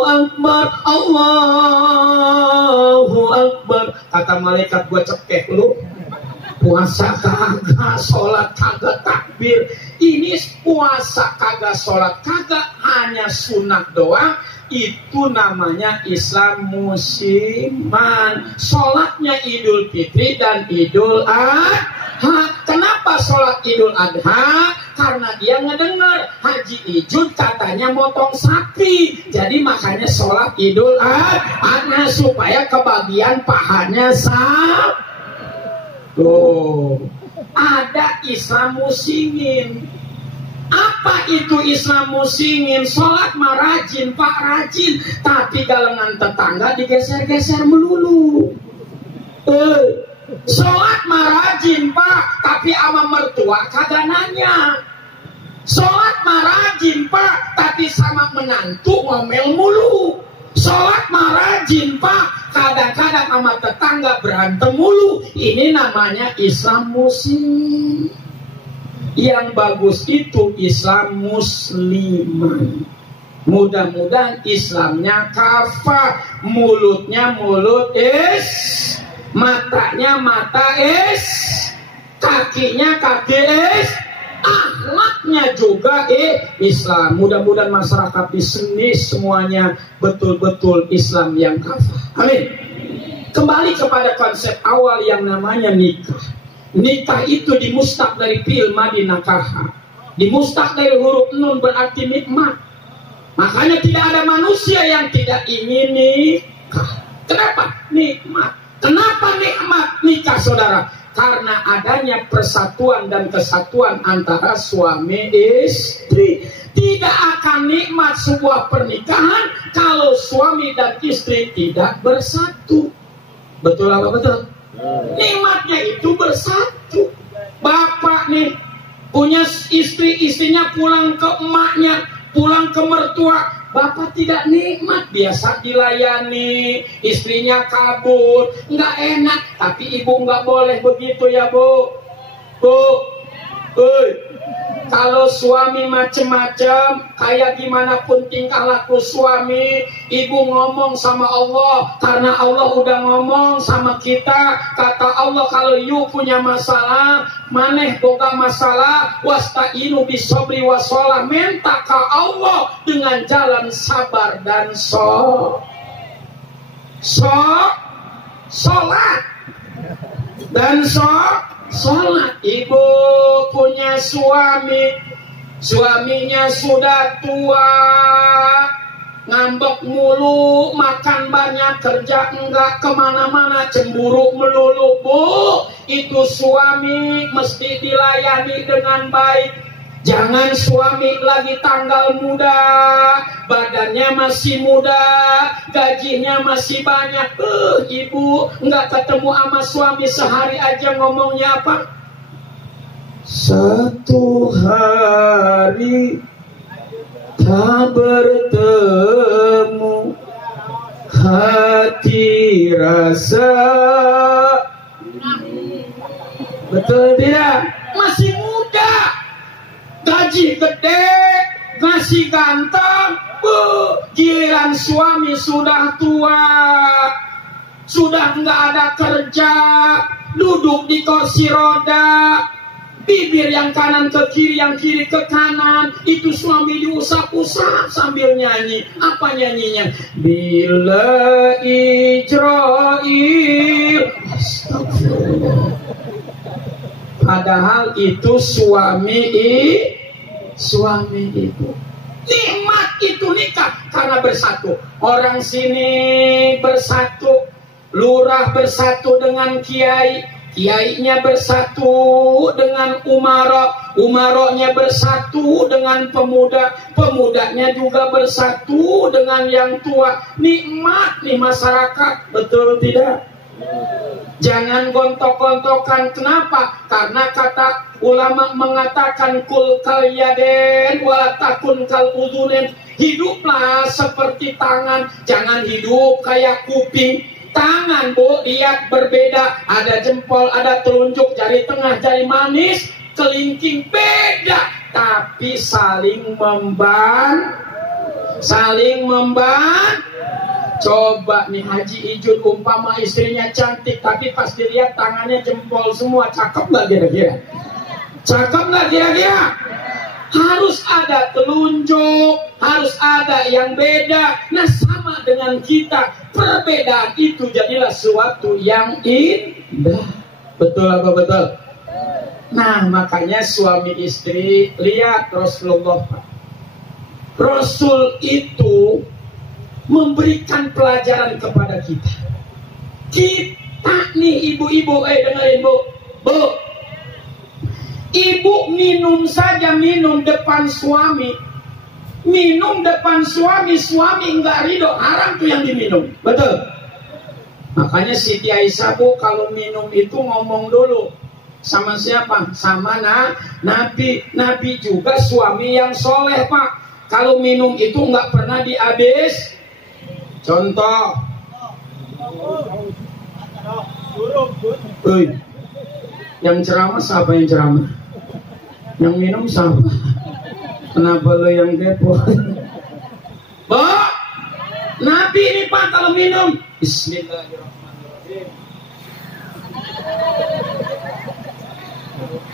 Akbar, Allahu Akbar. Kata malaikat, gua cekek lu, puasa kagak, sholat kagak, takbir. Ini puasa kagak, sholat kagak, hanya sunat doang. Itu namanya Islam musiman. Sholatnya Idul Fitri dan Idul Adha. Kenapa sholat Idul Adha? Karena dia ngedengar Haji Ijud katanya motong sapi, jadi makanya sholat Idul Adha supaya kebagian pahanya sah. Ada Islam musimin. Apa itu Islam musimin? Sholat mah rajin Pak, rajin, tapi galengan tetangga digeser-geser melulu. Sholat mah rajin Pak, tapi ama mertua kagak nanya. Sholat mah rajin Pak, tapi sama menantu ngomel mulu. Sholat mah rajin Pak, kadang-kadang sama tetangga berantem mulu. Ini namanya Islam muslim. Yang bagus itu Islam musliman. Mudah-mudahan Islamnya kafah, mulutnya mulut is, matanya mata is, kakinya kaki is, akhlaknya juga Islam. Mudah-mudahan masyarakat di sini semuanya betul-betul Islam yang kafah. Amin. Kembali kepada konsep awal yang namanya nikah. Nikah itu dimustaq dari fi'il madhi nakaha. Dimustaq dari huruf nun berarti nikmat. Makanya tidak ada manusia yang tidak ingin nikah. Kenapa? Nikmat. Kenapa nikmat nikah, saudara? Karena adanya persatuan dan kesatuan antara suami istri. Tidak akan nikmat sebuah pernikahan kalau suami dan istri tidak bersatu. Betul apa betul? Nikmatnya itu bersatu. Bapak nih punya istri, istrinya pulang ke emaknya, pulang ke mertua, bapak tidak nikmat, biasa dilayani, istrinya kabur, nggak enak. Tapi ibu nggak boleh begitu ya bu. Kalau suami macem-macem, kayak gimana pun tingkah laku suami, ibu ngomong sama Allah, karena Allah udah ngomong sama kita. Kata Allah, kalau you punya masalah, maneh boga masalah, wasta'inu bisobri wasolah, minta ke Allah dengan jalan sabar dan sholat dan sholat. Ibu punya suami, suaminya sudah tua, ngambek mulu, makan banyak, kerja enggak, kemana-mana cemburu melulu. Bu, itu suami mesti dilayani dengan baik. Jangan suami lagi tanggal muda, badannya masih muda, gajinya masih banyak. Ibu nggak ketemu sama suami sehari aja ngomongnya apa? Satu hari tak bertemu, hati rasa. Betul tidak? Masih muda, gaji gede, masih ganteng. Giliran suami sudah tua, sudah nggak ada kerja, duduk di kursi roda, bibir yang kanan ke kiri, yang kiri ke kanan. Itu suami diusap-usap sambil nyanyi. Apa nyanyinya? Bila Ijrail, astagfirullah. Padahal itu suami itu. Nikmat itu nikah karena bersatu. Orang sini bersatu, lurah bersatu dengan kiai, kiainya bersatu dengan umara, umaranya bersatu dengan pemuda, pemudanya juga bersatu dengan yang tua. Nikmat nih masyarakat, betul tidak? Jangan gontok-gontokan. Kenapa? Karena kata ulama mengatakan kul kal yaden wala takun kal udunen. Hiduplah seperti tangan, jangan hidup kayak kuping. Tangan bu, lihat berbeda, ada jempol, ada telunjuk, jari tengah, jari manis, kelingking, beda, tapi saling memban. Coba nih Haji Ijun umpama istrinya cantik, tapi pas dilihat tangannya jempol semua, cakep nggak kira-kira? Cakep nggak kira-kira? Harus ada telunjuk, harus ada yang beda. Nah sama dengan kita, perbedaan itu jadilah sesuatu yang indah. Betul apa betul? Nah makanya suami istri, lihat Rasulullah. Rasul itu memberikan pelajaran kepada kita. Kita nih ibu-ibu, dengerin bu. Ibu minum saja, minum depan suami. Minum depan suami, suami enggak ridho, haram tuh yang diminum. Betul? Makanya Siti Aisyah bu, kalau minum itu ngomong dulu. Sama siapa? Sama Nabi. Nabi juga suami yang soleh pak. Kalau minum itu enggak pernah dihabis. Contoh. Yang ceramah siapa yang ceramah? Yang minum siapa? Kenapa lo yang kepo? Bo, Nabi ini Pak kalau minum Bismillahirrahmanirrahim.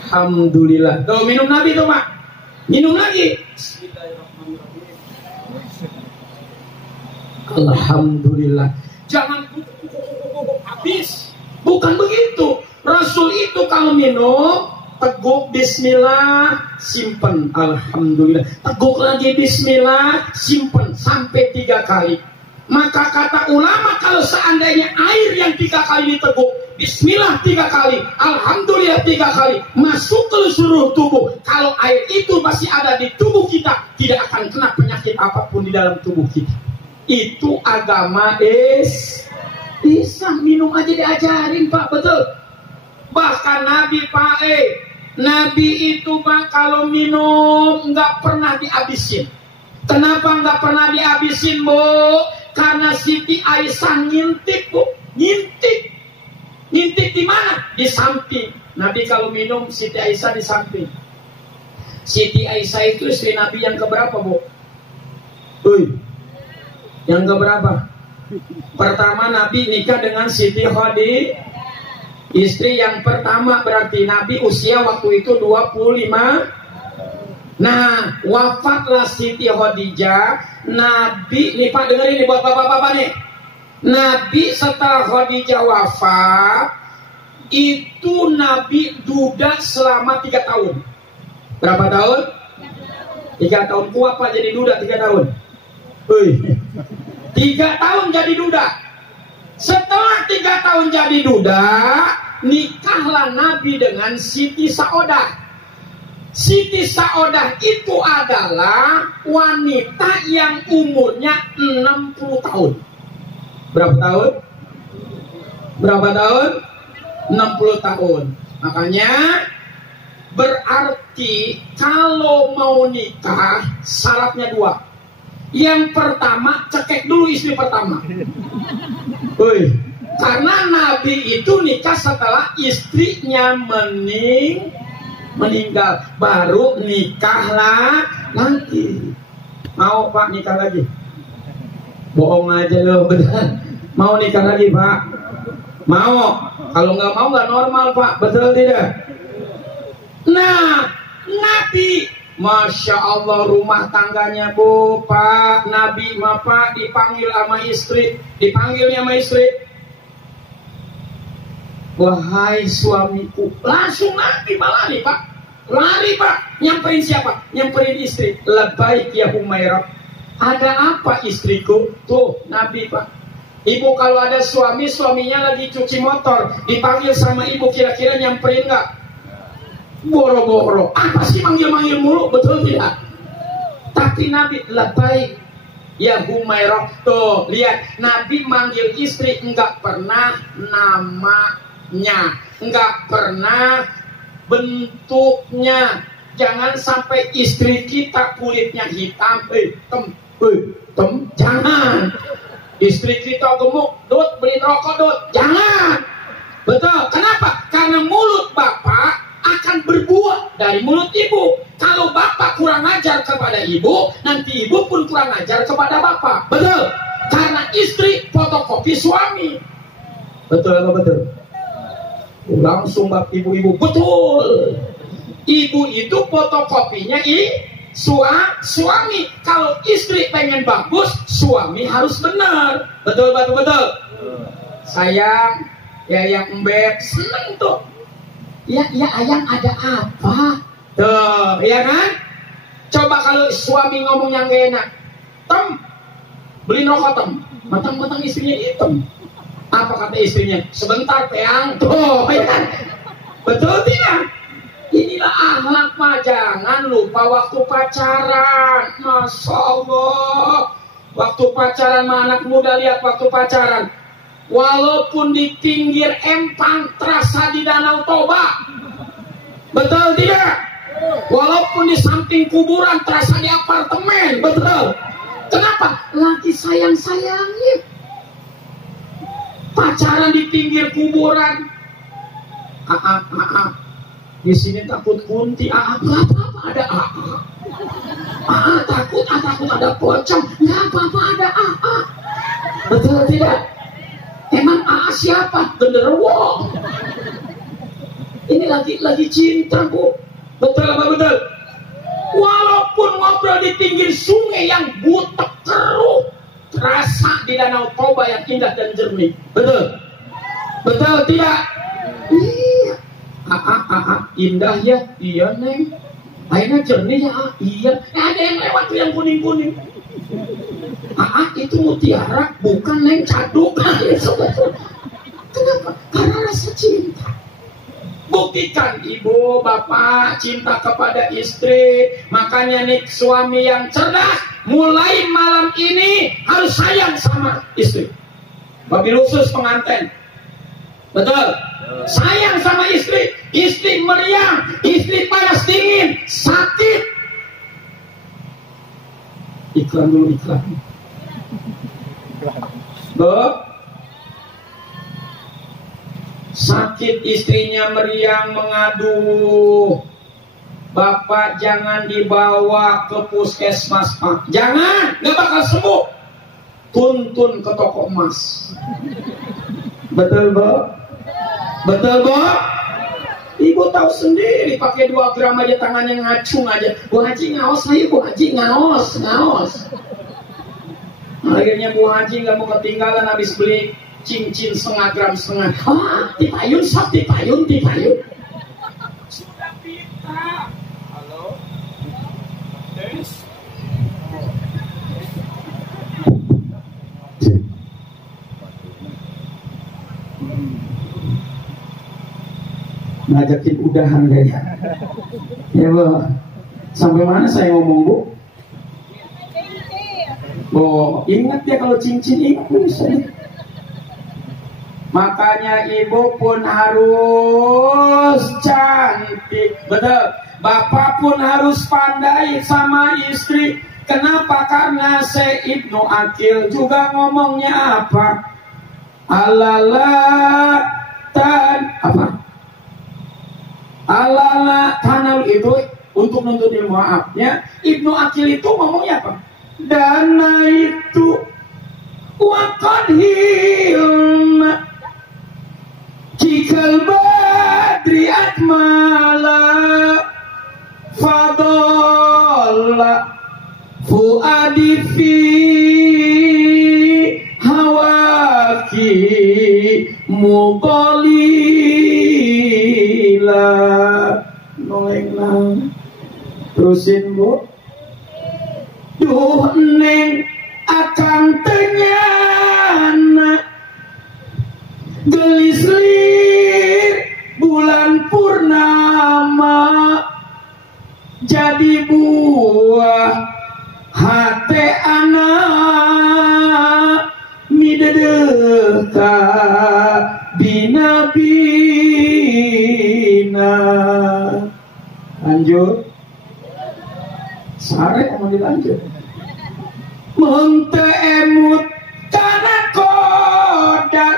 Alhamdulillah. Tuh minum Nabi tuh Pak. Minum lagi. Bismillahirrahmanirrahim. Alhamdulillah. Jangan habis. Bukan begitu. Rasul itu kalau minum teguk Bismillah, simpen Alhamdulillah. Teguk lagi Bismillah, simpen sampai 3 kali. Maka kata ulama kalau seandainya air yang 3 kali diteguk, Bismillah 3 kali, Alhamdulillah 3 kali, masuk ke seluruh tubuh. Kalau air itu masih ada di tubuh kita, tidak akan kena penyakit apapun di dalam tubuh kita. Itu agama Islam. Minum aja diajarin Pak, betul. Bahkan Nabi Pak, Nabi itu Pak kalau minum nggak pernah dihabisin. Kenapa nggak pernah dihabisin Bu? Karena Siti Aisyah ngintip Bu, ngintip di mana? Di samping. Nabi kalau minum Siti Aisyah di samping. Siti Aisyah itu istri Nabi yang keberapa Bu? Yang keberapa? Pertama Nabi nikah dengan Siti Khadijah, istri yang pertama, berarti Nabi usia waktu itu 25. Nah, wafatlah Siti Khadijah. Nabi, nih Pak dengerin nih buat bapak-bapak nih. Nabi setelah Khadijah wafat, itu Nabi duda selama 3 tahun. Berapa tahun? 3 tahun. Kuat Pak jadi duda 3 tahun. 3 tahun jadi duda. Setelah 3 tahun jadi duda, nikahlah Nabi dengan Siti Saodah. Siti Saodah itu adalah wanita yang umurnya 60 tahun. Berapa tahun? Berapa tahun? 60 tahun. Makanya berarti kalau mau nikah syaratnya 2. Yang pertama, cekek dulu istri pertama. Karena Nabi itu nikah setelah istrinya meninggal, baru nikahlah nanti. Mau Pak nikah lagi? Bohong aja loh, beneran. Mau nikah lagi Pak? Mau. Kalau nggak mau nggak normal Pak, betul tidak? Nah, Nabi, Masya Allah rumah tangganya Bu, Pak, Nabi Pak dipanggil sama istri, dipanggilnya sama istri. Wahai suamiku, langsung Nabi malah nih Pak, lari Pak, nyamperin siapa? Nyamperin istri. Labbaik ya Humairah. Ada apa istriku? Tuh Nabi Pak. Ibu kalau ada suami, suaminya lagi cuci motor, dipanggil sama ibu, kira-kira nyamperin nggak? Boro-boro. Apa sih manggil-manggil mulu, betul tidak? Tapi Nabi labbaik ya Humairah. Tuh lihat, Nabi manggil istri enggak pernah namanya, enggak pernah bentuknya. Jangan sampai istri kita kulitnya hitam, jangan. Istri kita gemuk, Dut, beliin rokok Dut, jangan. Betul, kenapa? Karena mulut bapak akan berbuah dari mulut ibu. Kalau bapak kurang ajar kepada ibu, nanti ibu pun kurang ajar kepada bapak. Betul? Karena istri fotokopi suami. Betul apa betul? Langsung bab ibu-ibu, betul. Ibu itu fotokopinya suami. Kalau istri pengen bagus, suami harus benar. Betul, betul. Sayang, ya yang embek, seneng tuh. Ya ayang ada apa? Tuh, ya kan? Coba kalau suami ngomong yang gak enak, Tem, beli rokok Tem. Matang-matang istrinya hitam. Apa kata istrinya? Sebentar peang. Tuh, ya kan? Betul tidak? Inilah akhlak Pak. Jangan lupa waktu pacaran. Masya Allah. Waktu pacaran sama anak muda, lihat waktu pacaran. Walaupun di pinggir empang terasa di Danau Toba. Betul tidak? Walaupun di samping kuburan terasa di apartemen. Betul. Kenapa? Lagi sayang-sayangnya. Pacaran di pinggir kuburan. Di sini takut kunti. Nggak apa-apa. ada AA. AA takut ada pocong. Nggak apa-apa ada AA. Betul tidak? Emang AA siapa? Genderuwo. Ini lagi cinta, Bu. Betul apa betul? Walaupun ngobrol di pinggir sungai yang butek keruh, terasa di Danau Toba yang indah dan jernih. Betul? Betul tidak? Iya. Indah ya? Iya, Neng. Airnya jernih ya? Iya. Ada yang lewat tuh yang kuning-kuning. Itu mutiara, bukan, Neng, caduk. Kenapa? Karena rasa cinta. Buktikan ibu, bapak cinta kepada istri. Makanya nih suami yang cerdas, mulai malam ini harus sayang sama istri. Babi khusus pengantin. Betul? Sayang sama istri. Istri meriang, istri panas dingin, sakit. Iklan dulu, iklan. Sakit, istrinya meriang, mengadu. Bapak jangan dibawa ke puskesmas, Pak. Jangan, nggak bakal sembuh. Tuntun ke toko emas. Betul, Bu? Betul, Bu? Ibu tahu sendiri, pakai 2 gram aja tangannya ngacung aja. Bu Haji ngaos aja, Bu Haji ngaos. Akhirnya Bu Haji nggak mau ketinggalan habis beli cincin 1/2 gram. Dipayun sok, dipayun. Sudah pita. Halo. Ngajakin udahan kayaknya. Ya, Bu. Sampai mana saya ngomong, Bu? Oh, ingat ya kalau cincin, ingat saya. Makanya ibu pun harus cantik. Betul. Bapak pun harus pandai sama istri. Kenapa? Karena Ibnu Akil juga ngomongnya apa? Alala tanal itu untuk nuntut ilmu, maafnya. Ibnu Akil itu ngomongnya apa? Dana itu waqad hilma jikal badri akmala fadolla fuadi fi hawaki muqalila. Noleng. Terusin, Bu. Duh, Neng akan tenyana gelisir bulan purnama jadi buah hati anak midedeka bina. Lanjut. Sare mau dilanjut. Munte emut kana kodar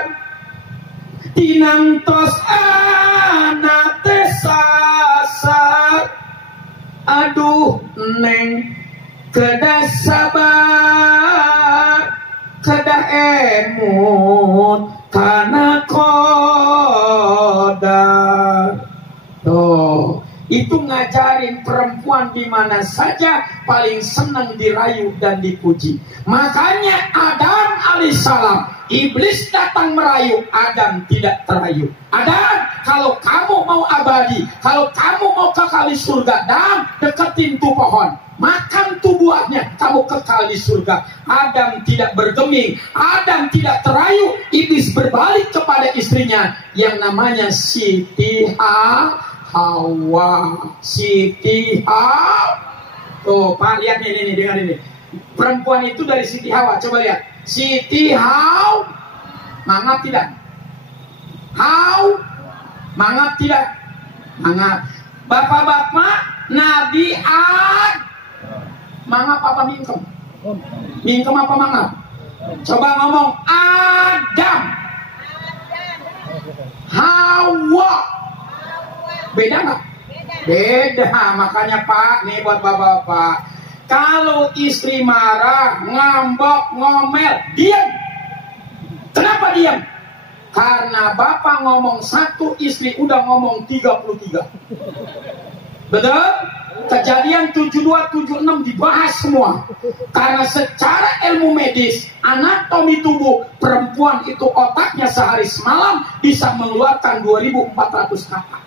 tinang tos anate sasar. Aduh, Neng kedah sabar, kedah emut kana kodar. Tuh, itu ngajarin perempuan di mana saja paling senang dirayu dan dipuji. Makanya Adam alaihissalam, iblis datang merayu, Adam tidak terayu. Adam, kalau kamu mau abadi, kalau kamu mau kekal di surga, Adam deketin tuh pohon, makan tuh buahnya, kamu kekal di surga. Adam tidak bergeming, Adam tidak terayu. Iblis berbalik kepada istrinya yang namanya Siti Hawa. Siti Hawa. Tuh, Pak, lihat ini, dengar ini. Perempuan itu dari Siti Hawa. Coba lihat. Siti Hawa. Mangap tidak? Hawa. Mangap tidak? Mangap. Bapak-bapak, Nabi Ad. Mangap apa mingkem? Mingkem apa mangap? Coba ngomong. Adam. Hawa. Beda nggak? Beda, makanya Pak, nih buat bapak-bapak. Kalau istri marah, ngambek, ngomel, diam. Kenapa diam? Karena bapak ngomong satu, istri udah ngomong 33. Betul? Kejadian 72-76 dibahas semua. Karena secara ilmu medis, anatomi tubuh perempuan itu otaknya sehari semalam bisa mengeluarkan 2400 kata.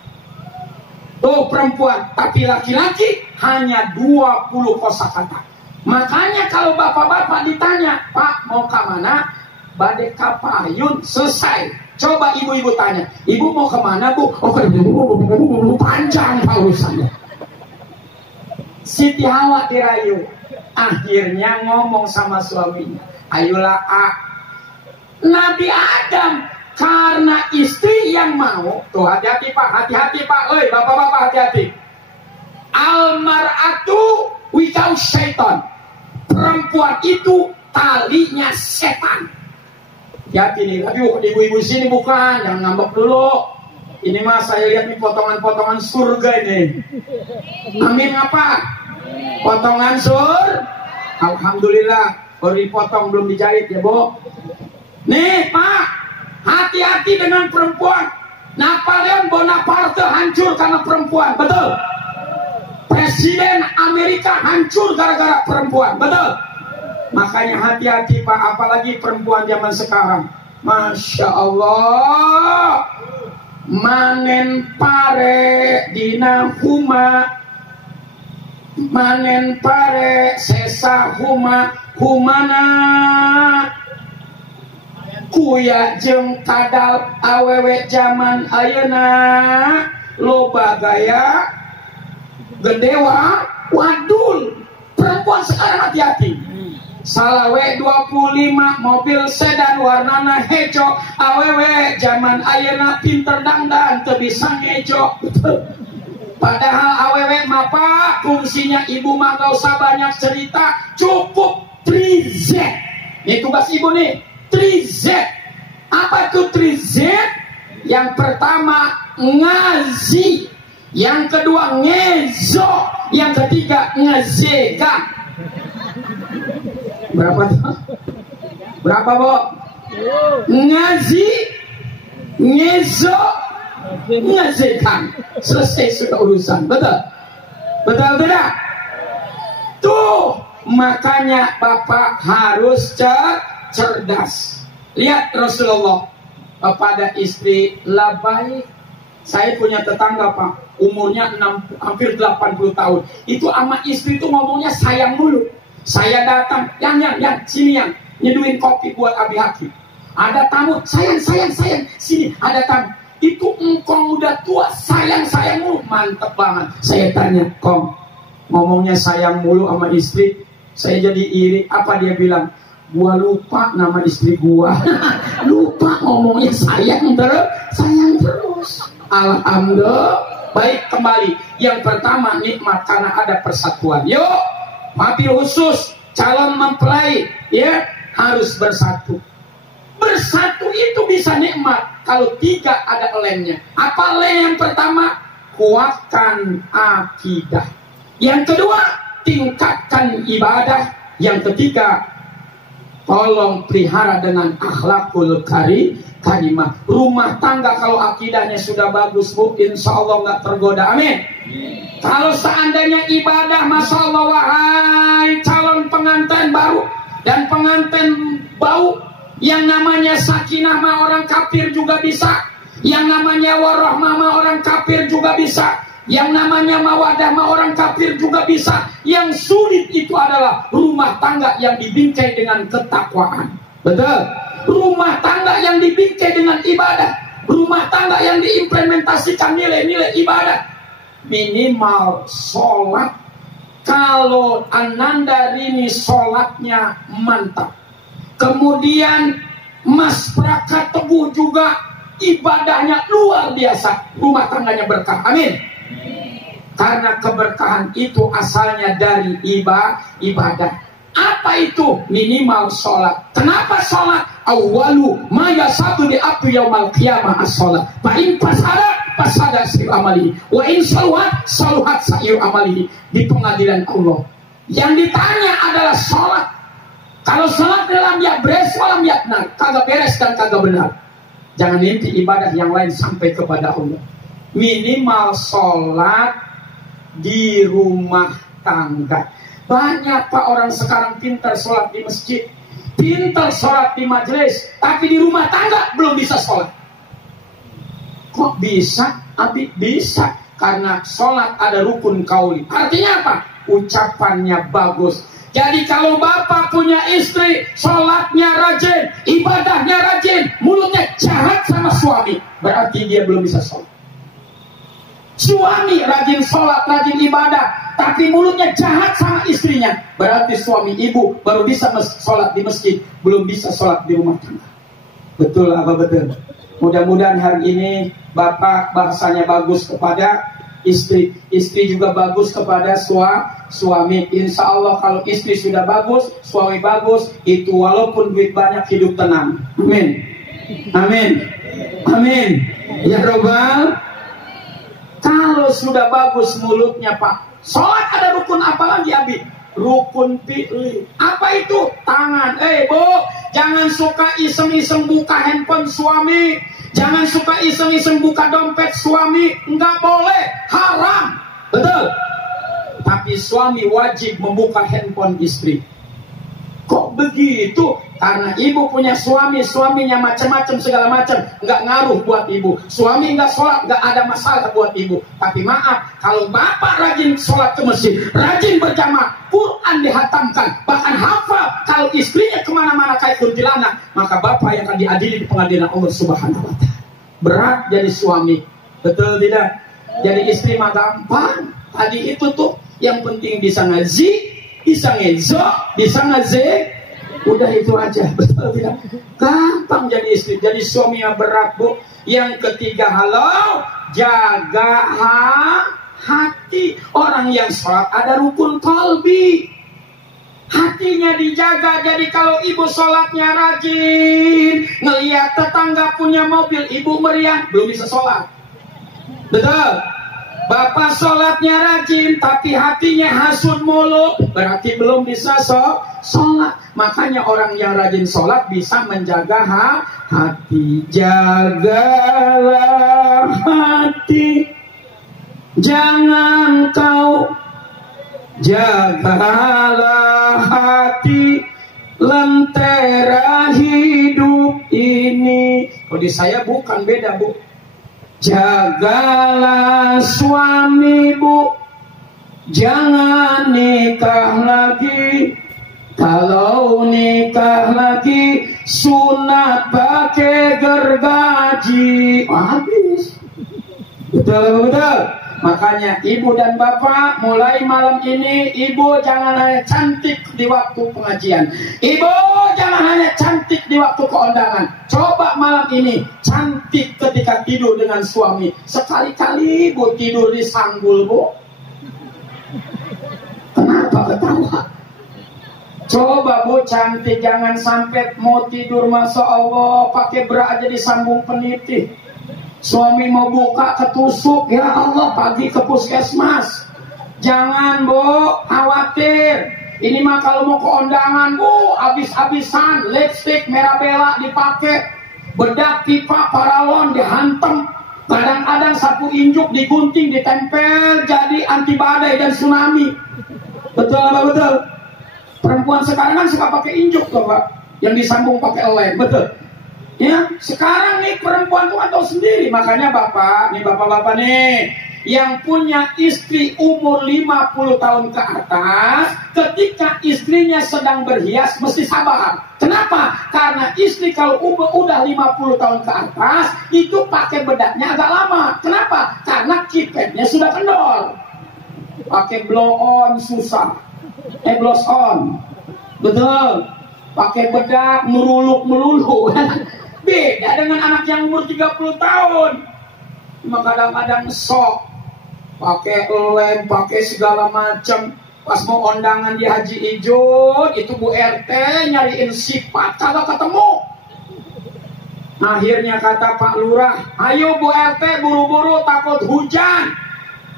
Tuh perempuan, tapi laki-laki hanya 20 kosakata. Makanya kalau bapak-bapak ditanya, Pak mau ke mana? Badai kapayun, selesai. Coba ibu-ibu tanya, ibu mau kemana bu? Oh panjang pak urusannya. Siti Hawa dirayu, akhirnya ngomong sama suaminya, ayolah Nabi Adam karena istri yang mau, tuh hati-hati pak, hati-hati pak, oi bapak-bapak hati-hati. Almar'atu wikau syaitan, perempuan itu talinya setan. Hati nih, tapi ibu-ibu sini bukan, jangan ngambek dulu. Ini mah saya lihat nih potongan-potongan surga ini. Amin apa? Potongan Alhamdulillah, baru dipotong belum dijahit ya bu. Nih pak, hati-hati dengan perempuan. Napoleon Bonaparte hancur karena perempuan, betul? Presiden Amerika hancur gara-gara perempuan, betul? Makanya hati-hati pak, apalagi perempuan zaman sekarang. Masya Allah, manen pare dina huma, manen pare sesa humana kuya jeung kadal awewe zaman ayeuna loba gaya gedewa wadul. Perempuan sekarang hati-hati. Salawe 25 mobil sedan warnana hejo, awewe zaman ayeuna pinter dangdan teu bisa ngejo. Padahal awewe mapa fungsinya ibu mah gak usah banyak cerita, cukup 3Z. Ini tugas ibu nih, 3Z. Apa tuh 3Z? Yang pertama ngazi, yang kedua ngezo, yang ketiga ngezega. Berapa tuh? Berapa bu? Ngazi, ngezo, ngezekan. Selesai sudah urusan. Betul? Betul tidak? Tuh makanya bapak harus cerdas. Lihat Rasulullah pada istri labai. Saya punya tetangga pak, umurnya hampir 80 tahun. Itu sama istri tuh ngomongnya sayang mulu. Saya datang, yang, sini yang, nyeduin kopi buat Abi Hakim. Ada tamu, sayang, sini, ada tamu. Itu engkong udah tua, sayang mulu, mantep banget. Saya tanya, Kong, ngomongnya sayang mulu sama istri, saya jadi iri. Apa dia bilang? Gua lupa nama istri gua. Lupa ngomongnya sayang terus. Alhamdulillah. Baik, kembali. Yang pertama, nikmat karena ada persatuan. Yuk. Mati khusus calon mempelai ya harus bersatu. Bersatu itu bisa nikmat kalau 3 ada lemnya. Apa lem yang pertama? Kuatkan akidah. Yang kedua, tingkatkan ibadah. Yang ketiga, tolong pelihara dengan akhlakul karimah. Rumah tangga kalau akidahnya sudah bagus bu, insya Allah nggak tergoda. Amin. Kalau seandainya ibadah, masya Allah, wahai calon pengantin baru dan pengantin bau, yang namanya sakinah mah orang kafir juga bisa, yang namanya warahmah mah orang kafir juga bisa, yang namanya mawadah mah orang kafir juga bisa. Yang sulit itu adalah rumah tangga yang dibingkai dengan ketakwaan. Betul? Rumah tangga yang dibingkai dengan ibadah, rumah tangga yang diimplementasikan nilai-nilai ibadah. Minimal sholat. Kalau Ananda Rini sholatnya mantap, kemudian Mas Praka Teguh juga ibadahnya luar biasa, rumah tangganya berkah. Amin. Karena keberkahan itu asalnya dari ibadah. Apa itu? Minimal sholat. Kenapa sholat? Awalu maya satu di abdu yaumal qiyamah as-sholat. Fa'in pasalat fasada sa'iru amalihi wa in saluhat sa'iru amalihi. Di pengadilan Allah yang ditanya adalah sholat. Kalau sholat dalam ya beres, walam yaknar, kagak beres dan kagak benar. Jangan mimpi ibadah yang lain sampai kepada Allah. Minimal sholat di rumah tangga. Banyak pak orang sekarang pintar sholat di masjid, pintar sholat di majelis, tapi di rumah tangga belum bisa sholat. Kok bisa? Abi bisa. Karena sholat ada rukun kauli. Artinya apa? Ucapannya bagus. Jadi kalau bapak punya istri, sholatnya rajin, ibadahnya rajin, mulutnya jahat sama suami, berarti dia belum bisa sholat. Suami rajin sholat, rajin ibadah, tapi mulutnya jahat sama istrinya, berarti suami ibu baru bisa sholat di masjid, belum bisa sholat di rumah tangga. Betul apa betul? Mudah-mudahan hari ini bapak bahasanya bagus kepada istri, istri juga bagus kepada suami. Insya Allah kalau istri sudah bagus, suami bagus, itu walaupun duit banyak hidup tenang. Amin. Amin. Amin. Ya Robbal. Kalau sudah bagus mulutnya pak, sholat ada rukun apa lagi Abi? Rukun fi'li. Apa itu? Tangan. Bu, jangan suka iseng-iseng buka handphone suami. Jangan suka iseng-iseng buka dompet suami. Enggak boleh. Haram. Betul. Tapi suami wajib membuka handphone istri. Kok begitu? Karena ibu punya suami, suaminya macam-macam segala macam, nggak ngaruh buat ibu. Suami nggak sholat, nggak ada masalah buat ibu. Tapi maaf, kalau bapak rajin sholat ke masjid, rajin berjamaah, Quran dihatamkan, bahkan hafal, kalau istrinya kemana-mana kayak kuntilanak, maka bapak yang akan diadili di pengadilan Allah Subhanahu Wa Taala. Berat jadi suami, betul tidak? Jadi istri mah gampang. Tadi itu tuh, yang penting bisa ngaji, bisa ngezo, bisa ngaze, udah itu aja. Betul tidak? Gampang jadi istri. Jadi suami yang berat bu. Yang ketiga, halo, jaga hati. Orang yang sholat ada rukun qalbi, hatinya dijaga. Jadi kalau ibu sholatnya rajin, ngelihat tetangga punya mobil, ibu meriah, belum bisa sholat. Betul. Bapak sholatnya rajin, tapi hatinya hasud mulu, berarti belum bisa sholat. Makanya orang yang rajin sholat bisa menjaga hati. Jagalah hati, jangan kau jagalah hati, lentera hidup ini. Kalau di saya bukan, beda bu. Jagalah suami bu, jangan nikah lagi. Kalau nikah lagi, sunat pakai gergaji. Habis. Betul. Makanya ibu dan bapak, mulai malam ini ibu jangan hanya cantik di waktu pengajian, ibu jangan hanya cantik di waktu keundangan. Coba malam ini cantik ketika tidur dengan suami. Sekali-kali bu tidur di sanggul bu. Kenapa ketawa? Coba bu cantik, jangan sampai mau tidur Masya Allah pakai bra aja disambung peniti. Suami mau buka ketusuk, ya Allah pagi ke puskesmas. Jangan bu, khawatir. Ini mah kalau mau keundangan bu, habis-habisan lipstick merah bela dipakai, bedak pipa paralon dihantem, kadang-kadang sapu injuk digunting ditempel jadi anti badai dan tsunami. Betul apa betul? Perempuan sekarang kan suka pakai injuk tuh pak, yang disambung pakai lem, betul. Ya, sekarang nih perempuan tuh tahu sendiri. Makanya bapak nih yang punya istri umur 50 tahun ke atas, ketika istrinya sedang berhias mesti sabar. Kenapa? Karena istri kalau udah 50 tahun ke atas itu pakai bedaknya agak lama. Kenapa? Karena kipetnya sudah kendor. Pakai blow on susah. Blows on. Betul. Pakai bedak melulu. Beda dengan anak yang umur 30 tahun. Cuma kadang-kadang sok, pakai lem, pakai segala macam. Pas mau undangan di Haji Ijo, itu Bu RT nyariin sifat kagak ketemu. Akhirnya kata Pak Lurah, ayo Bu RT buru-buru takut hujan.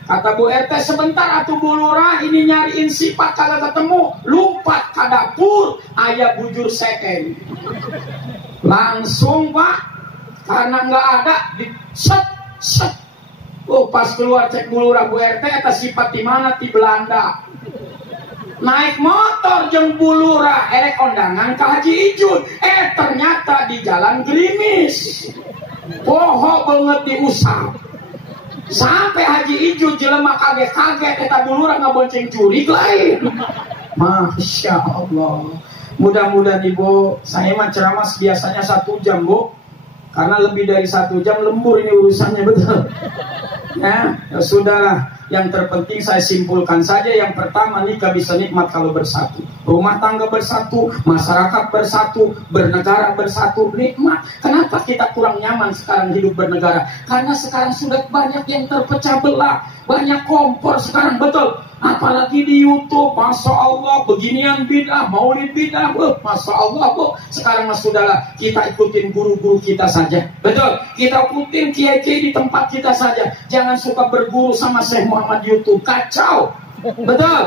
Kata Bu RT, sebentar atuh Bu Lurah, ini nyariin sifat kagak ketemu, lompat ke dapur, ayah bujur seken. Langsung Pak, karena nggak ada, di set. Oh pas keluar cek Bu Lurah Bu RT, eta sifat di mana? Di Belanda. Naik motor jeung Bu Lurah erek kondangan ke Haji Ijun, ternyata di Jalan Gerimis. Poho banget diusap. Sampai Haji Ijun jelema kaget-kaget eta Bu Lurah ngabonceng jurig lain. Masya Allah. Mudah-mudahan Ibu, saya mah ceramah biasanya 1 jam Bu, karena lebih dari 1 jam lembur ini urusannya, betul. Ya sudahlah. Yang terpenting saya simpulkan saja, yang pertama, nikah bisa nikmat kalau bersatu, rumah tangga bersatu, masyarakat bersatu, bernegara bersatu, nikmat. Kenapa kita kurang nyaman sekarang hidup bernegara? Karena sekarang sudah banyak yang terpecah belah, banyak kompor sekarang, betul. Apalagi di YouTube, Masya Allah, beginian bid'ah, maulid bid'ah, Masya Allah, Bu. Sekarang mas sudahlah, kita ikutin guru-guru kita saja, betul. Kita ikutin kiai-kiai di tempat kita saja. Jangan suka berguru sama Syekh Muhammad YouTube, kacau, betul.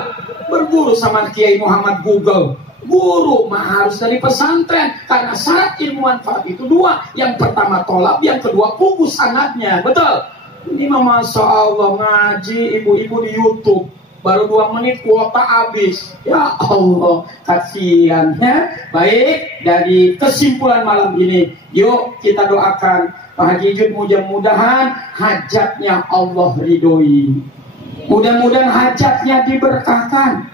Berguru sama Kiai Muhammad Google. Guru mah harus dari pesantren, karena syarat ilmu manfaat itu 2. Yang pertama tolab, yang kedua kugus sanadnya, betul. Ini mah Masya Allah ngaji ibu-ibu di YouTube, baru 2 menit kuota habis. Ya Allah, kasihan ya. Baik, dari kesimpulan malam ini, yuk kita doakan Pak Haji Ijun, mudah-mudahan hajatnya Allah ridhoi. Mudah-mudahan hajatnya diberkahkan.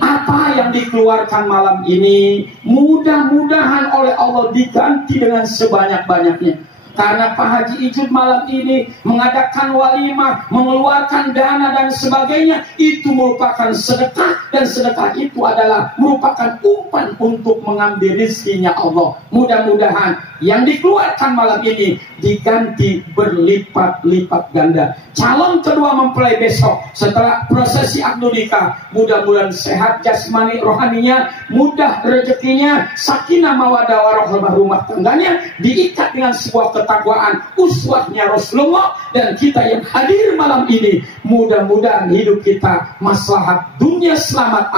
Apa yang dikeluarkan malam ini, mudah-mudahan oleh Allah diganti dengan sebanyak-banyaknya. Karena Pak Haji Ijun malam ini mengadakan walimah, mengeluarkan dana dan sebagainya, itu merupakan sedekah, dan sedekah itu adalah merupakan umpan untuk mengambil rezekinya Allah. Mudah-mudahan yang dikeluarkan malam ini diganti berlipat-lipat ganda. Calon kedua mempelai besok setelah prosesi akad nikah, mudah-mudahan sehat jasmani rohaninya, mudah rezekinya, sakinah mawaddah warahmah rumah tangganya diikat dengan sebuah ketakwaan uswahnya Rasulullah. Dan kita yang hadir malam ini, mudah-mudahan hidup kita maslahat dunia, selamat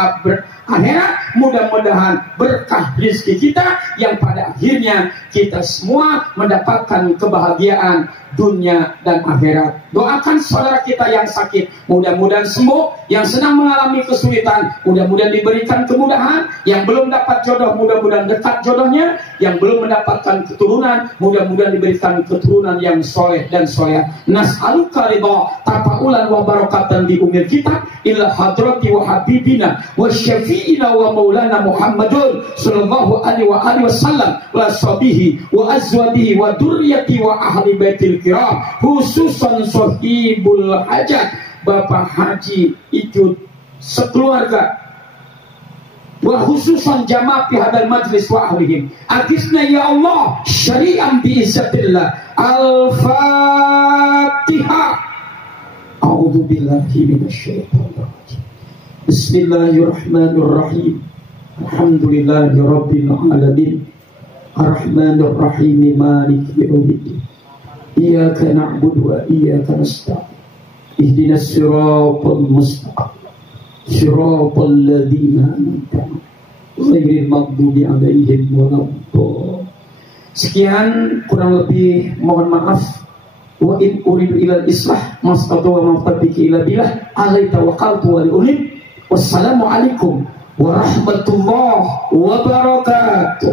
akhirat. Mudah-mudahan berkah rezeki kita, yang pada akhirnya kita semua mendapatkan kebahagiaan dunia dan akhirat. Doakan saudara kita yang sakit, mudah-mudahan sembuh. Yang sedang mengalami kesulitan, mudah-mudahan diberikan kemudahan. Yang belum dapat jodoh, mudah-mudahan dekat jodohnya. Yang belum mendapatkan keturunan, mudah-mudahan diberikan keturunan yang soleh dan soleh. Nas'aluka ridha tafa'ulan wa barakatan di umur kita ila hadrati wa habibina wa syafi'ina wa maulana Muhammadun sallallahu alaihi wasallam wa sahbihi wa azwajihi wa dzurriyyati wa ahli baitil kiram, khususan sahibul hajat Bapak Haji Ijun sekeluarga, wa khususan jamaah fi hadal majlis wa ahlihim. Agisna ya Allah syari'an bi izzatillah. Al-Fatihah. A'udzu billahi minasyaitonir rajim. Bismillahirrahmanirrahim. Alhamdulillahi rabbil alamin. Arrahmanir rahim, maliki yaumiddin. Iyyaka na'budu wa iyyaka nasta'in. Ihdinas siratal mustaqim. Siratal ladzina an'amta 'alaihim ghairil maghdubi 'alaihim waladdallin. Sekian, kurang lebih mohon maaf. Wa in uridu ilal islah mastatu wa ma tawfiqi illa billah alaihi tawakkaltu wa unib. Wassalamu alaikum warahmatullahi wabarakatuh.